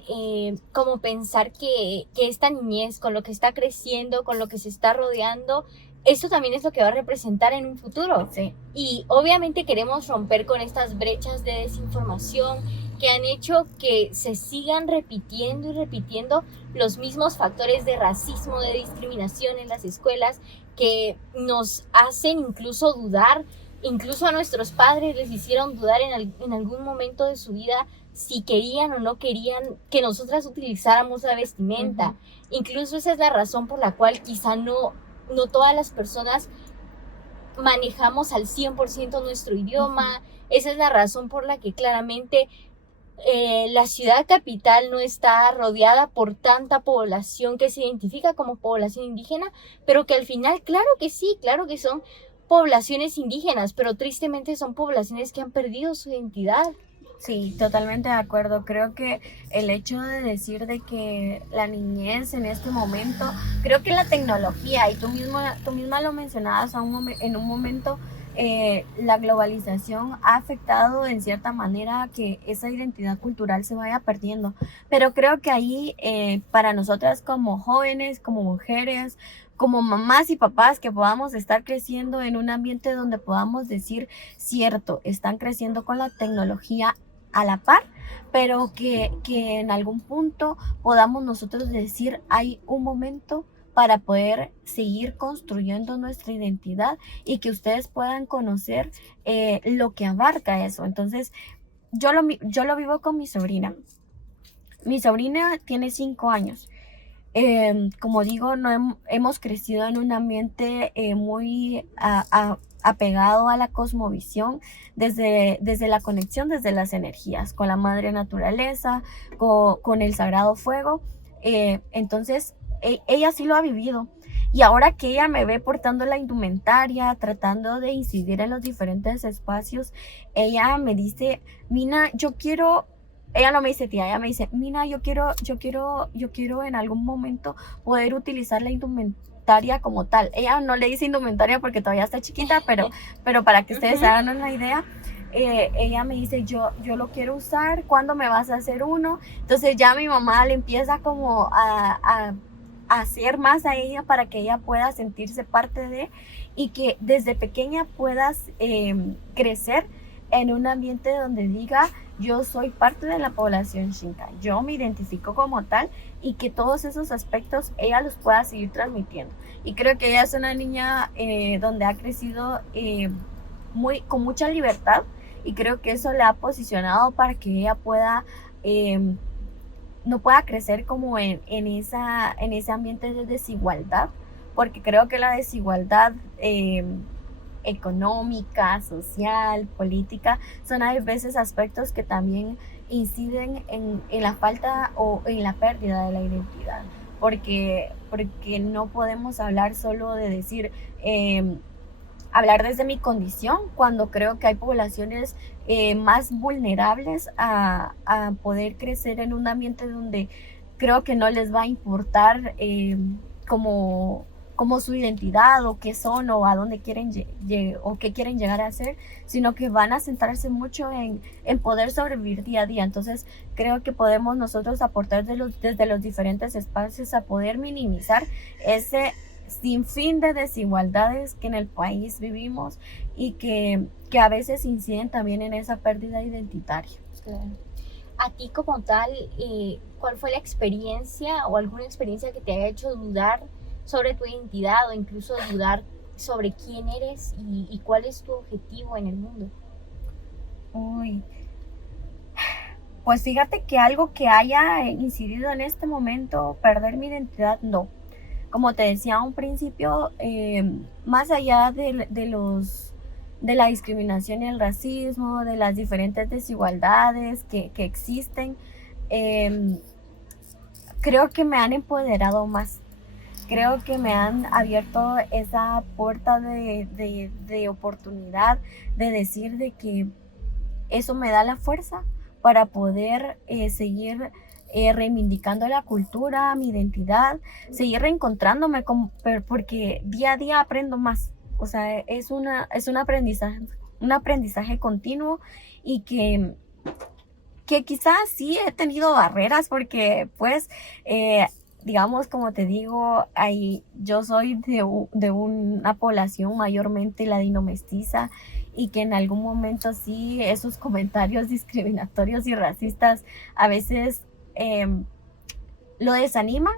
como pensar que esta niñez, con lo que está creciendo, con lo que se está rodeando, esto también es lo que va a representar en un futuro. Sí. Y obviamente queremos romper con estas brechas de desinformación que han hecho que se sigan repitiendo y repitiendo los mismos factores de racismo, de discriminación en las escuelas, que nos hacen incluso dudar. Incluso a nuestros padres les hicieron dudar en algún momento de su vida si querían o no querían que nosotras utilizáramos la vestimenta. Uh-huh. Incluso esa es la razón por la cual quizá no todas las personas manejamos al 100% nuestro idioma. Uh-huh. Esa es la razón por la que claramente la ciudad capital no está rodeada por tanta población que se identifica como población indígena, pero que al final, claro que sí, claro que son poblaciones indígenas, pero tristemente son poblaciones que han perdido su identidad. Sí, totalmente de acuerdo. Creo que el hecho de decir de que la niñez en este momento, creo que la tecnología, y tú misma lo mencionabas en un momento, la globalización ha afectado en cierta manera que esa identidad cultural se vaya perdiendo. Pero creo que ahí para nosotras como jóvenes, como mujeres, como mamás y papás, que podamos estar creciendo en un ambiente donde podamos decir, cierto, están creciendo con la tecnología a la par, pero que en algún punto podamos nosotros decir, hay un momento para poder seguir construyendo nuestra identidad y que ustedes puedan conocer lo que abarca eso. Entonces, yo lo vivo con mi sobrina. Mi sobrina tiene 5 años. Como digo, no hemos crecido en un ambiente muy apegado a la cosmovisión, desde la conexión, desde las energías, con la madre naturaleza, con el sagrado fuego. Entonces, ella sí lo ha vivido. Y ahora que ella me ve portando la indumentaria, tratando de incidir en los diferentes espacios, ella me dice, Mina, yo quiero... Ella no me dice tía, ella me dice, Mina, yo quiero en algún momento poder utilizar la indumentaria como tal. Ella no le dice indumentaria porque todavía está chiquita, pero para que ustedes hagan una idea, ella me dice, yo lo quiero usar, ¿cuándo me vas a hacer uno? Entonces ya mi mamá le empieza como a hacer más a ella para que ella pueda sentirse parte de, y que desde pequeña puedas crecer en un ambiente donde diga, yo soy parte de la población Xinca, yo me identifico como tal, y que todos esos aspectos ella los pueda seguir transmitiendo. Y creo que ella es una niña donde ha crecido con mucha libertad, y creo que eso le ha posicionado para que ella pueda no pueda crecer como en ese ambiente de desigualdad, porque creo que la desigualdad económica, social, política, son a veces aspectos que también inciden en la falta o en la pérdida de la identidad, porque no podemos hablar solo de decir, hablar desde mi condición, cuando creo que hay poblaciones más vulnerables a poder crecer en un ambiente donde creo que no les va a importar como, como su identidad o qué son o a dónde quieren o qué quieren llegar a ser, sino que van a centrarse mucho en poder sobrevivir día a día. Entonces creo que podemos nosotros aportar desde los diferentes espacios a poder minimizar ese sin fin de desigualdades que en el país vivimos y que a veces inciden también en esa pérdida identitaria. Claro. A ti como tal, ¿cuál fue la experiencia o alguna experiencia que te haya hecho dudar sobre tu identidad o incluso dudar sobre quién eres y cuál es tu objetivo en el mundo? Uy, pues fíjate que algo que haya incidido en este momento, perder mi identidad, no. Como te decía a un principio, más allá de la discriminación y el racismo, de las diferentes desigualdades que existen, creo que me han empoderado más. Creo que me han abierto esa puerta de oportunidad, de decir de que eso me da la fuerza para poder seguir reivindicando la cultura, mi identidad, seguir reencontrándome porque día a día aprendo más. O sea, es un aprendizaje continuo y que quizás sí he tenido barreras porque pues digamos, como te digo, yo soy de una población mayormente ladino-mestiza y que en algún momento sí esos comentarios discriminatorios y racistas a veces lo desaniman,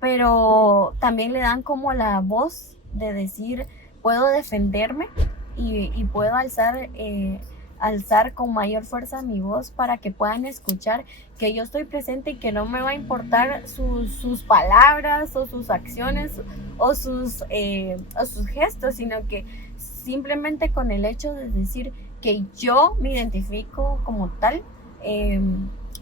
pero también le dan como la voz de decir, puedo defenderme y puedo alzar con mayor fuerza mi voz para que puedan escuchar que yo estoy presente y que no me va a importar sus palabras o sus acciones o sus gestos, sino que simplemente con el hecho de decir que yo me identifico como tal,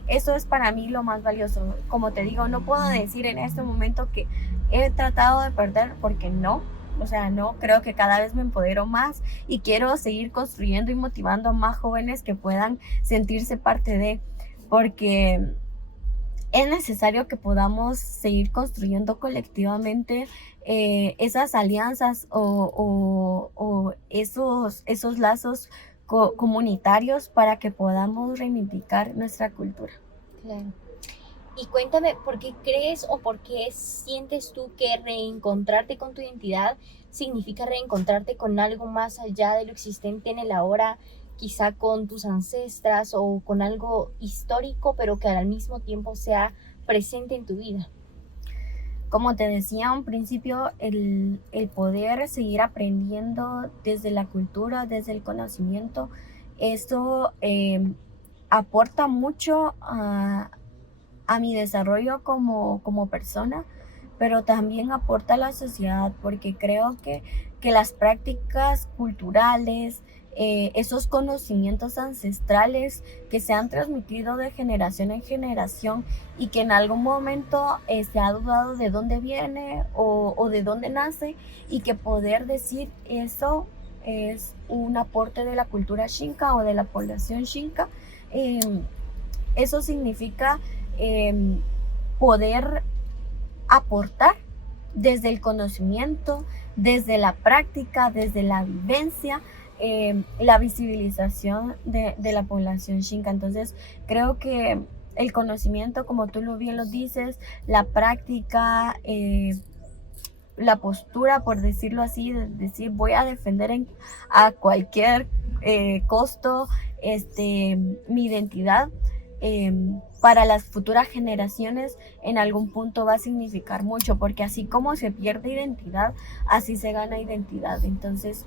eso es para mí lo más valioso. Como te digo, no puedo decir en este momento que he tratado de perder porque no. O sea, no, creo que cada vez me empodero más y quiero seguir construyendo y motivando a más jóvenes que puedan sentirse parte de, porque es necesario que podamos seguir construyendo colectivamente esas alianzas o esos lazos comunitarios para que podamos reivindicar nuestra cultura. Claro. Y cuéntame, ¿por qué crees o por qué sientes tú que reencontrarte con tu identidad significa reencontrarte con algo más allá de lo existente en el ahora, quizá con tus ancestras o con algo histórico, pero que al mismo tiempo sea presente en tu vida? Como te decía a un principio, el poder seguir aprendiendo desde la cultura, desde el conocimiento, esto aporta mucho a mi desarrollo como persona, pero también aporta a la sociedad, porque creo que las prácticas culturales, esos conocimientos ancestrales que se han transmitido de generación en generación y que en algún momento se ha dudado de dónde viene o de dónde nace, y que poder decir eso es un aporte de la cultura xinca o de la población xinca, eso significa poder aportar desde el conocimiento, desde la práctica, desde la vivencia, la visibilización de la población xinca. Entonces creo que el conocimiento, como tú bien lo dices, la práctica, la postura, por decirlo así, de decir voy a defender a cualquier costo mi identidad, para las futuras generaciones en algún punto va a significar mucho, porque así como se pierde identidad, así se gana identidad. Entonces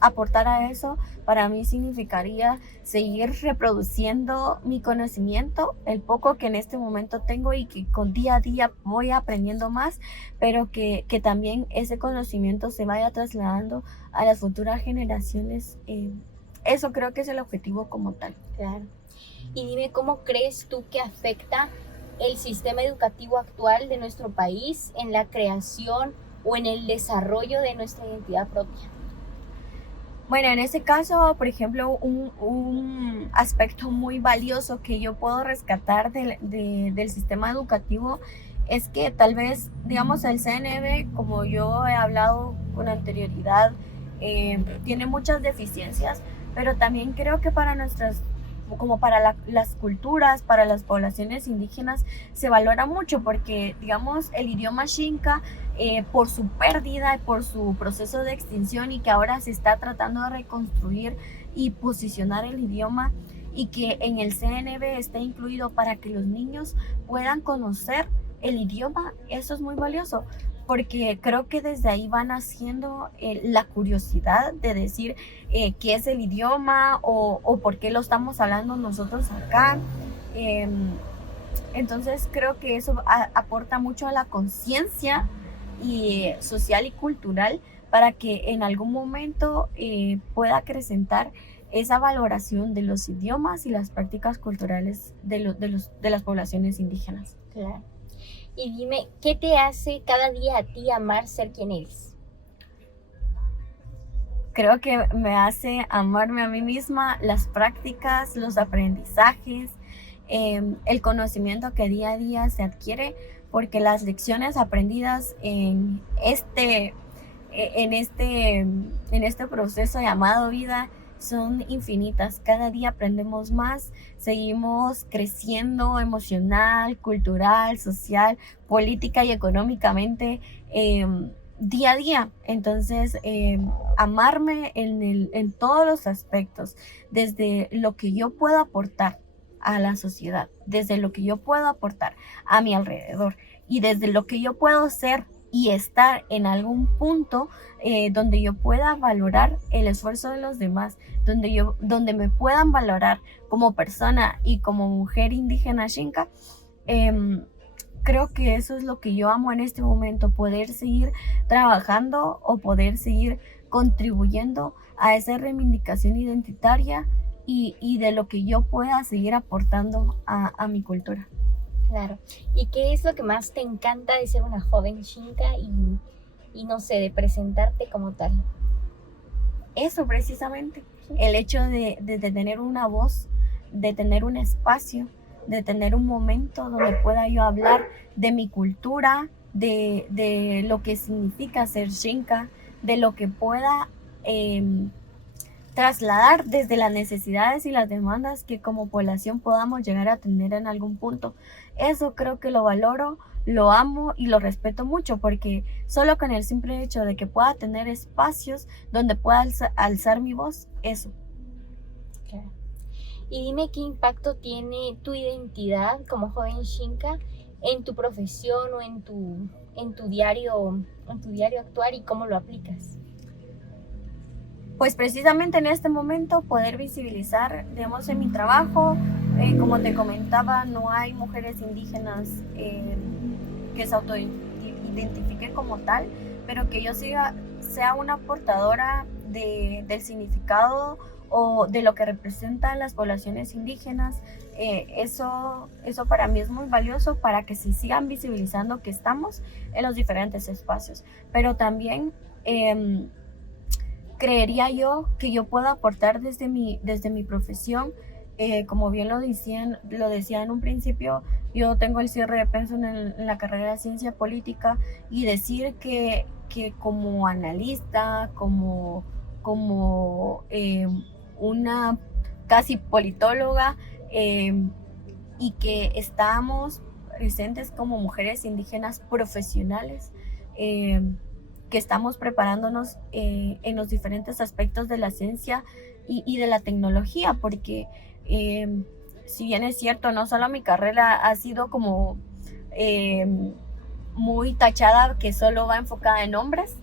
aportar a eso, para mí significaría seguir reproduciendo mi conocimiento, el poco que en este momento tengo y que con día a día voy aprendiendo más, pero que también ese conocimiento se vaya trasladando a las futuras generaciones. Eso creo que es el objetivo como tal. Claro. Y dime, ¿cómo crees tú que afecta el sistema educativo actual de nuestro país en la creación o en el desarrollo de nuestra identidad propia? Bueno, en ese caso, por ejemplo, un aspecto muy valioso que yo puedo rescatar del sistema educativo es que tal vez, digamos, el CNB, como yo he hablado con anterioridad, tiene muchas deficiencias, pero también creo que para como para las culturas, para las poblaciones indígenas, se valora mucho porque, digamos, el idioma Xinca, por su pérdida y por su proceso de extinción y que ahora se está tratando de reconstruir y posicionar el idioma y que en el CNB está incluido para que los niños puedan conocer el idioma, eso es muy valioso porque creo que desde ahí van haciendo la curiosidad de decir qué es el idioma o por qué lo estamos hablando nosotros acá. Entonces creo que eso aporta mucho a la conciencia social y cultural para que en algún momento pueda acrecentar esa valoración de los idiomas y las prácticas culturales de las poblaciones indígenas. Claro. Y dime, ¿qué te hace cada día a ti amar ser quien eres? Creo que me hace amarme a mí misma las prácticas, los aprendizajes, el conocimiento que día a día se adquiere, porque las lecciones aprendidas en este proceso llamado vida son infinitas. Cada día aprendemos más, seguimos creciendo emocional, cultural, social, política y económicamente día a día. Entonces, amarme en todos los aspectos, desde lo que yo puedo aportar a la sociedad, desde lo que yo puedo aportar a mi alrededor y desde lo que yo puedo ser y estar en algún punto donde yo pueda valorar el esfuerzo de los demás, donde me puedan valorar como persona y como mujer indígena Xinca. Creo que eso es lo que yo amo en este momento, poder seguir trabajando o poder seguir contribuyendo a esa reivindicación identitaria y de lo que yo pueda seguir aportando a mi cultura. Claro. ¿Y qué es lo que más te encanta de ser una joven Xinca y no sé, de presentarte como tal? Eso precisamente, el hecho de tener una voz, de tener un espacio, de tener un momento donde pueda yo hablar de mi cultura, de lo que significa ser Xinca, de lo que pueda trasladar desde las necesidades y las demandas que como población podamos llegar a tener en algún punto. Eso creo que lo valoro, lo amo y lo respeto mucho porque solo con el simple hecho de que pueda tener espacios donde pueda alzar mi voz, eso. Claro. Y dime qué impacto tiene tu identidad como joven Xinca en tu profesión o en tu diario actuar y cómo lo aplicas. Pues precisamente en este momento poder visibilizar, digamos, en mi trabajo, como te comentaba, no hay mujeres indígenas que se autoidentifiquen como tal, pero que yo sea una portadora del significado o de lo que representan las poblaciones indígenas. Eso para mí es muy valioso para que se sigan visibilizando que estamos en los diferentes espacios, pero también creería yo que yo puedo aportar desde mi profesión. Como bien lo decía en un principio, yo tengo el cierre de pensum en la carrera de ciencia política y decir que como analista, como una casi politóloga y que estamos presentes como mujeres indígenas profesionales, que estamos preparándonos en los diferentes aspectos de la ciencia y de la tecnología, porque si bien es cierto, no solo mi carrera ha sido como muy tachada que solo va enfocada en hombres,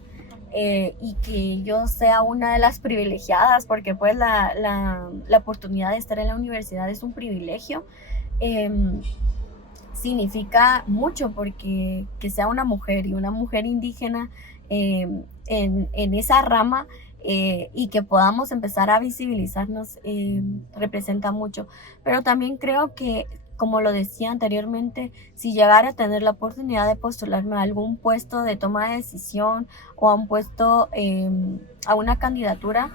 y que yo sea una de las privilegiadas, porque pues la oportunidad de estar en la universidad es un privilegio. Significa mucho, porque que sea una mujer y una mujer indígena en esa rama, y que podamos empezar a visibilizarnos, representa mucho. Pero también creo que, como lo decía anteriormente, si llegara a tener la oportunidad de postularme a algún puesto de toma de decisión o a un puesto, a una candidatura,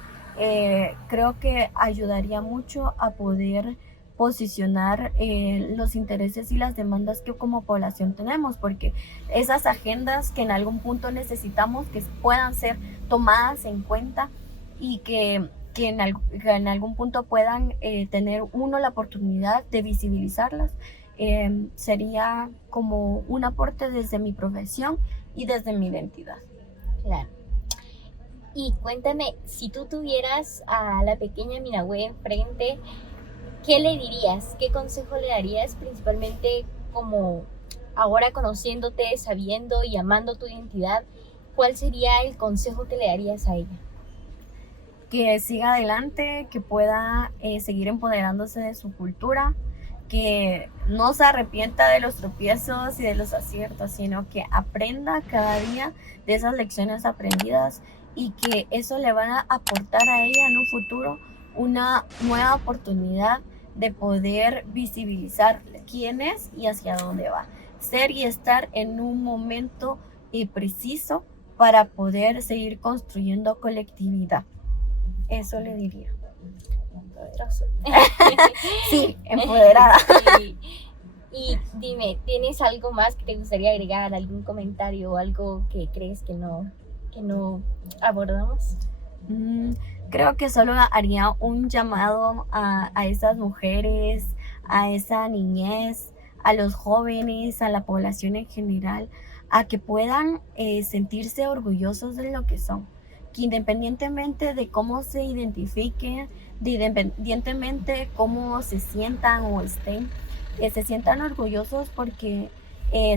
creo que ayudaría mucho a poder posicionar los intereses y las demandas que como población tenemos, porque esas agendas que en algún punto necesitamos que puedan ser tomadas en cuenta y que en algún punto puedan tener uno la oportunidad de visibilizarlas, sería como un aporte desde mi profesión y desde mi identidad. Claro. Y cuéntame, si tú tuvieras a la pequeña Minahue enfrente, ¿qué le dirías? ¿Qué consejo le darías, principalmente como ahora conociéndote, sabiendo y amando tu identidad? ¿Cuál sería el consejo que le darías a ella? Que siga adelante, que pueda seguir empoderándose de su cultura, que no se arrepienta de los tropiezos y de los aciertos, sino que aprenda cada día de esas lecciones aprendidas, y que eso le van a aportar a ella en un futuro una nueva oportunidad de poder visibilizar quién es y hacia dónde va. Ser y estar en un momento preciso para poder seguir construyendo colectividad. Eso le diría. Poderoso. Sí, empoderada. Sí. Y dime, ¿tienes algo más que te gustaría agregar? ¿Algún comentario o algo que crees que no abordamos? Creo que solo haría un llamado a esas mujeres, a esa niñez, a los jóvenes, a la población en general, a que puedan sentirse orgullosos de lo que son, que independientemente de cómo se identifiquen, de independientemente de cómo se sientan o estén, se sientan orgullosos porque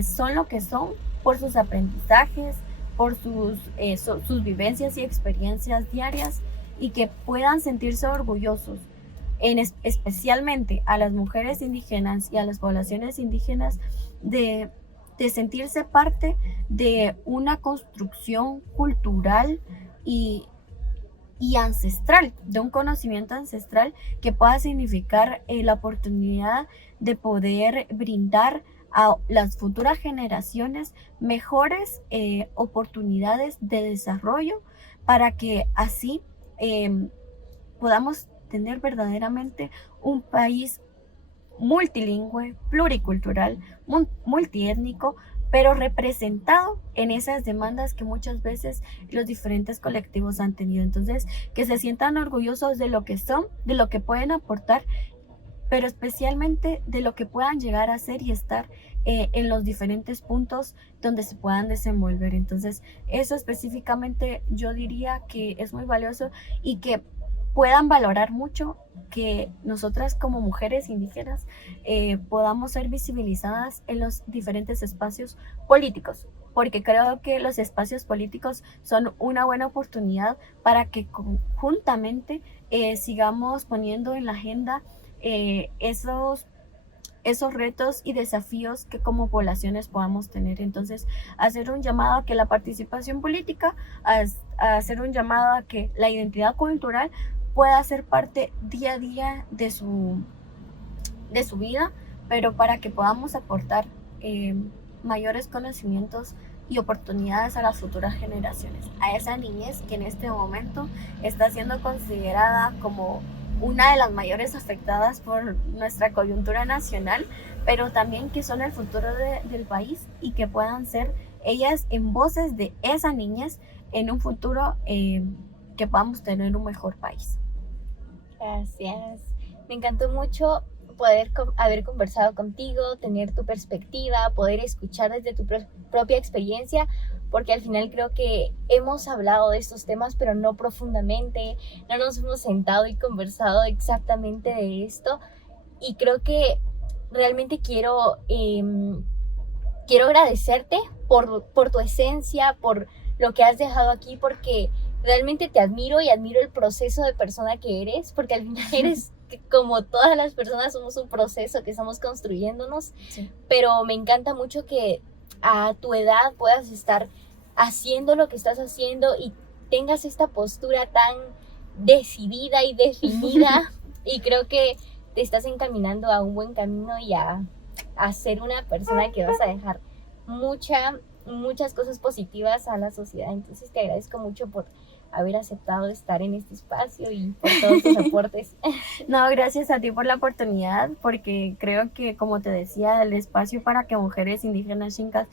son lo que son por sus aprendizajes, por sus vivencias y experiencias diarias, y que puedan sentirse orgullosos, especialmente a las mujeres indígenas y a las poblaciones indígenas, de sentirse parte de una construcción cultural y ancestral, de un conocimiento ancestral que pueda significar la oportunidad de poder brindar a las futuras generaciones mejores oportunidades de desarrollo, para que así podamos tener verdaderamente un país multilingüe, pluricultural, multiétnico, pero representado en esas demandas que muchas veces los diferentes colectivos han tenido. Entonces, que se sientan orgullosos de lo que son, de lo que pueden aportar, pero especialmente de lo que puedan llegar a ser y estar en los diferentes puntos donde se puedan desenvolver. Entonces, eso específicamente yo diría que es muy valioso, y que puedan valorar mucho que nosotras como mujeres indígenas podamos ser visibilizadas en los diferentes espacios políticos, porque creo que los espacios políticos son una buena oportunidad para que conjuntamente sigamos poniendo en la agenda esos retos y desafíos que como poblaciones podamos tener. Entonces, hacer un llamado a que la participación política, a hacer un llamado a que la identidad cultural pueda ser parte día a día de su vida, pero para que podamos aportar mayores conocimientos y oportunidades a las futuras generaciones, a esa niñez que en este momento está siendo considerada como una de las mayores afectadas por nuestra coyuntura nacional, pero también que son el futuro del país, y que puedan ser ellas en voces de esa niñez en un futuro que podamos tener un mejor país. Gracias. Me encantó mucho poder haber conversado contigo, tener tu perspectiva, poder escuchar desde tu propia experiencia, porque al final creo que hemos hablado de estos temas, pero no profundamente, no nos hemos sentado y conversado exactamente de esto, y creo que realmente quiero agradecerte por tu esencia, por lo que has dejado aquí, porque realmente te admiro y admiro el proceso de persona que eres, porque al final eres, como todas las personas, somos un proceso que estamos construyéndonos, Sí. pero me encanta mucho que a tu edad puedas estar haciendo lo que estás haciendo y tengas esta postura tan decidida y definida y creo que te estás encaminando a un buen camino y a ser una persona que vas a dejar muchas cosas positivas a la sociedad. Entonces te agradezco mucho por haber aceptado estar en este espacio y por todos tus aportes. No, gracias a ti por la oportunidad, porque creo que, como te decía, el espacio para que mujeres indígenas chincas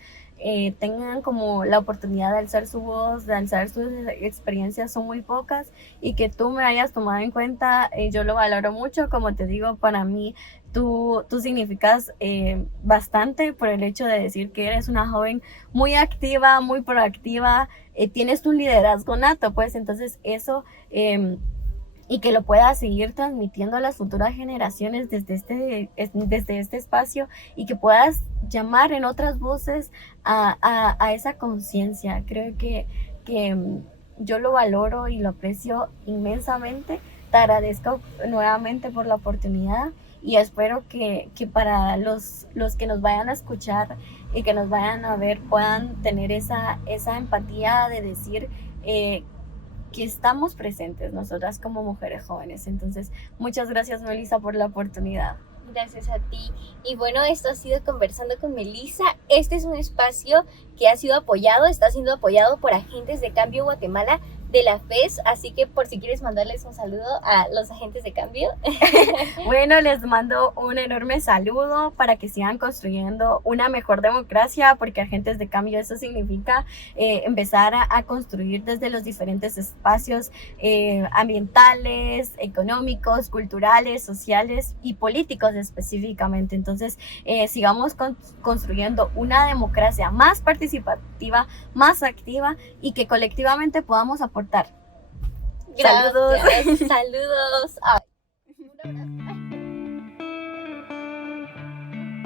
tengan como la oportunidad de alzar su voz, de alzar sus experiencias son muy pocas, y que tú me hayas tomado en cuenta, yo lo valoro mucho. Como te digo, para mí tú significas bastante por el hecho de decir que eres una joven muy activa, muy proactiva, tienes tu liderazgo nato, pues entonces eso... y que lo puedas seguir transmitiendo a las futuras generaciones desde este espacio, y que puedas llamar en otras voces a esa conciencia. Creo que yo lo valoro y lo aprecio inmensamente. Te agradezco nuevamente por la oportunidad, y espero que para los que nos vayan a escuchar y que nos vayan a ver puedan tener esa empatía de decir que estamos presentes nosotras como mujeres jóvenes. Entonces, muchas gracias, Melissa, por la oportunidad. Gracias a ti. Y bueno, esto ha sido Conversando con Melissa. Este es un espacio que ha sido apoyado, está siendo apoyado por Agentes de Cambio Guatemala de la FES, así que por si quieres mandarles un saludo a los agentes de cambio. Bueno, les mando un enorme saludo para que sigan construyendo una mejor democracia, porque Agentes de Cambio, eso significa empezar a construir desde los diferentes espacios ambientales, económicos, culturales, sociales y políticos específicamente. Entonces, sigamos construyendo una democracia más participativa, más activa, y que colectivamente podamos aportar. Gracias. Saludos. Ay, un abrazo.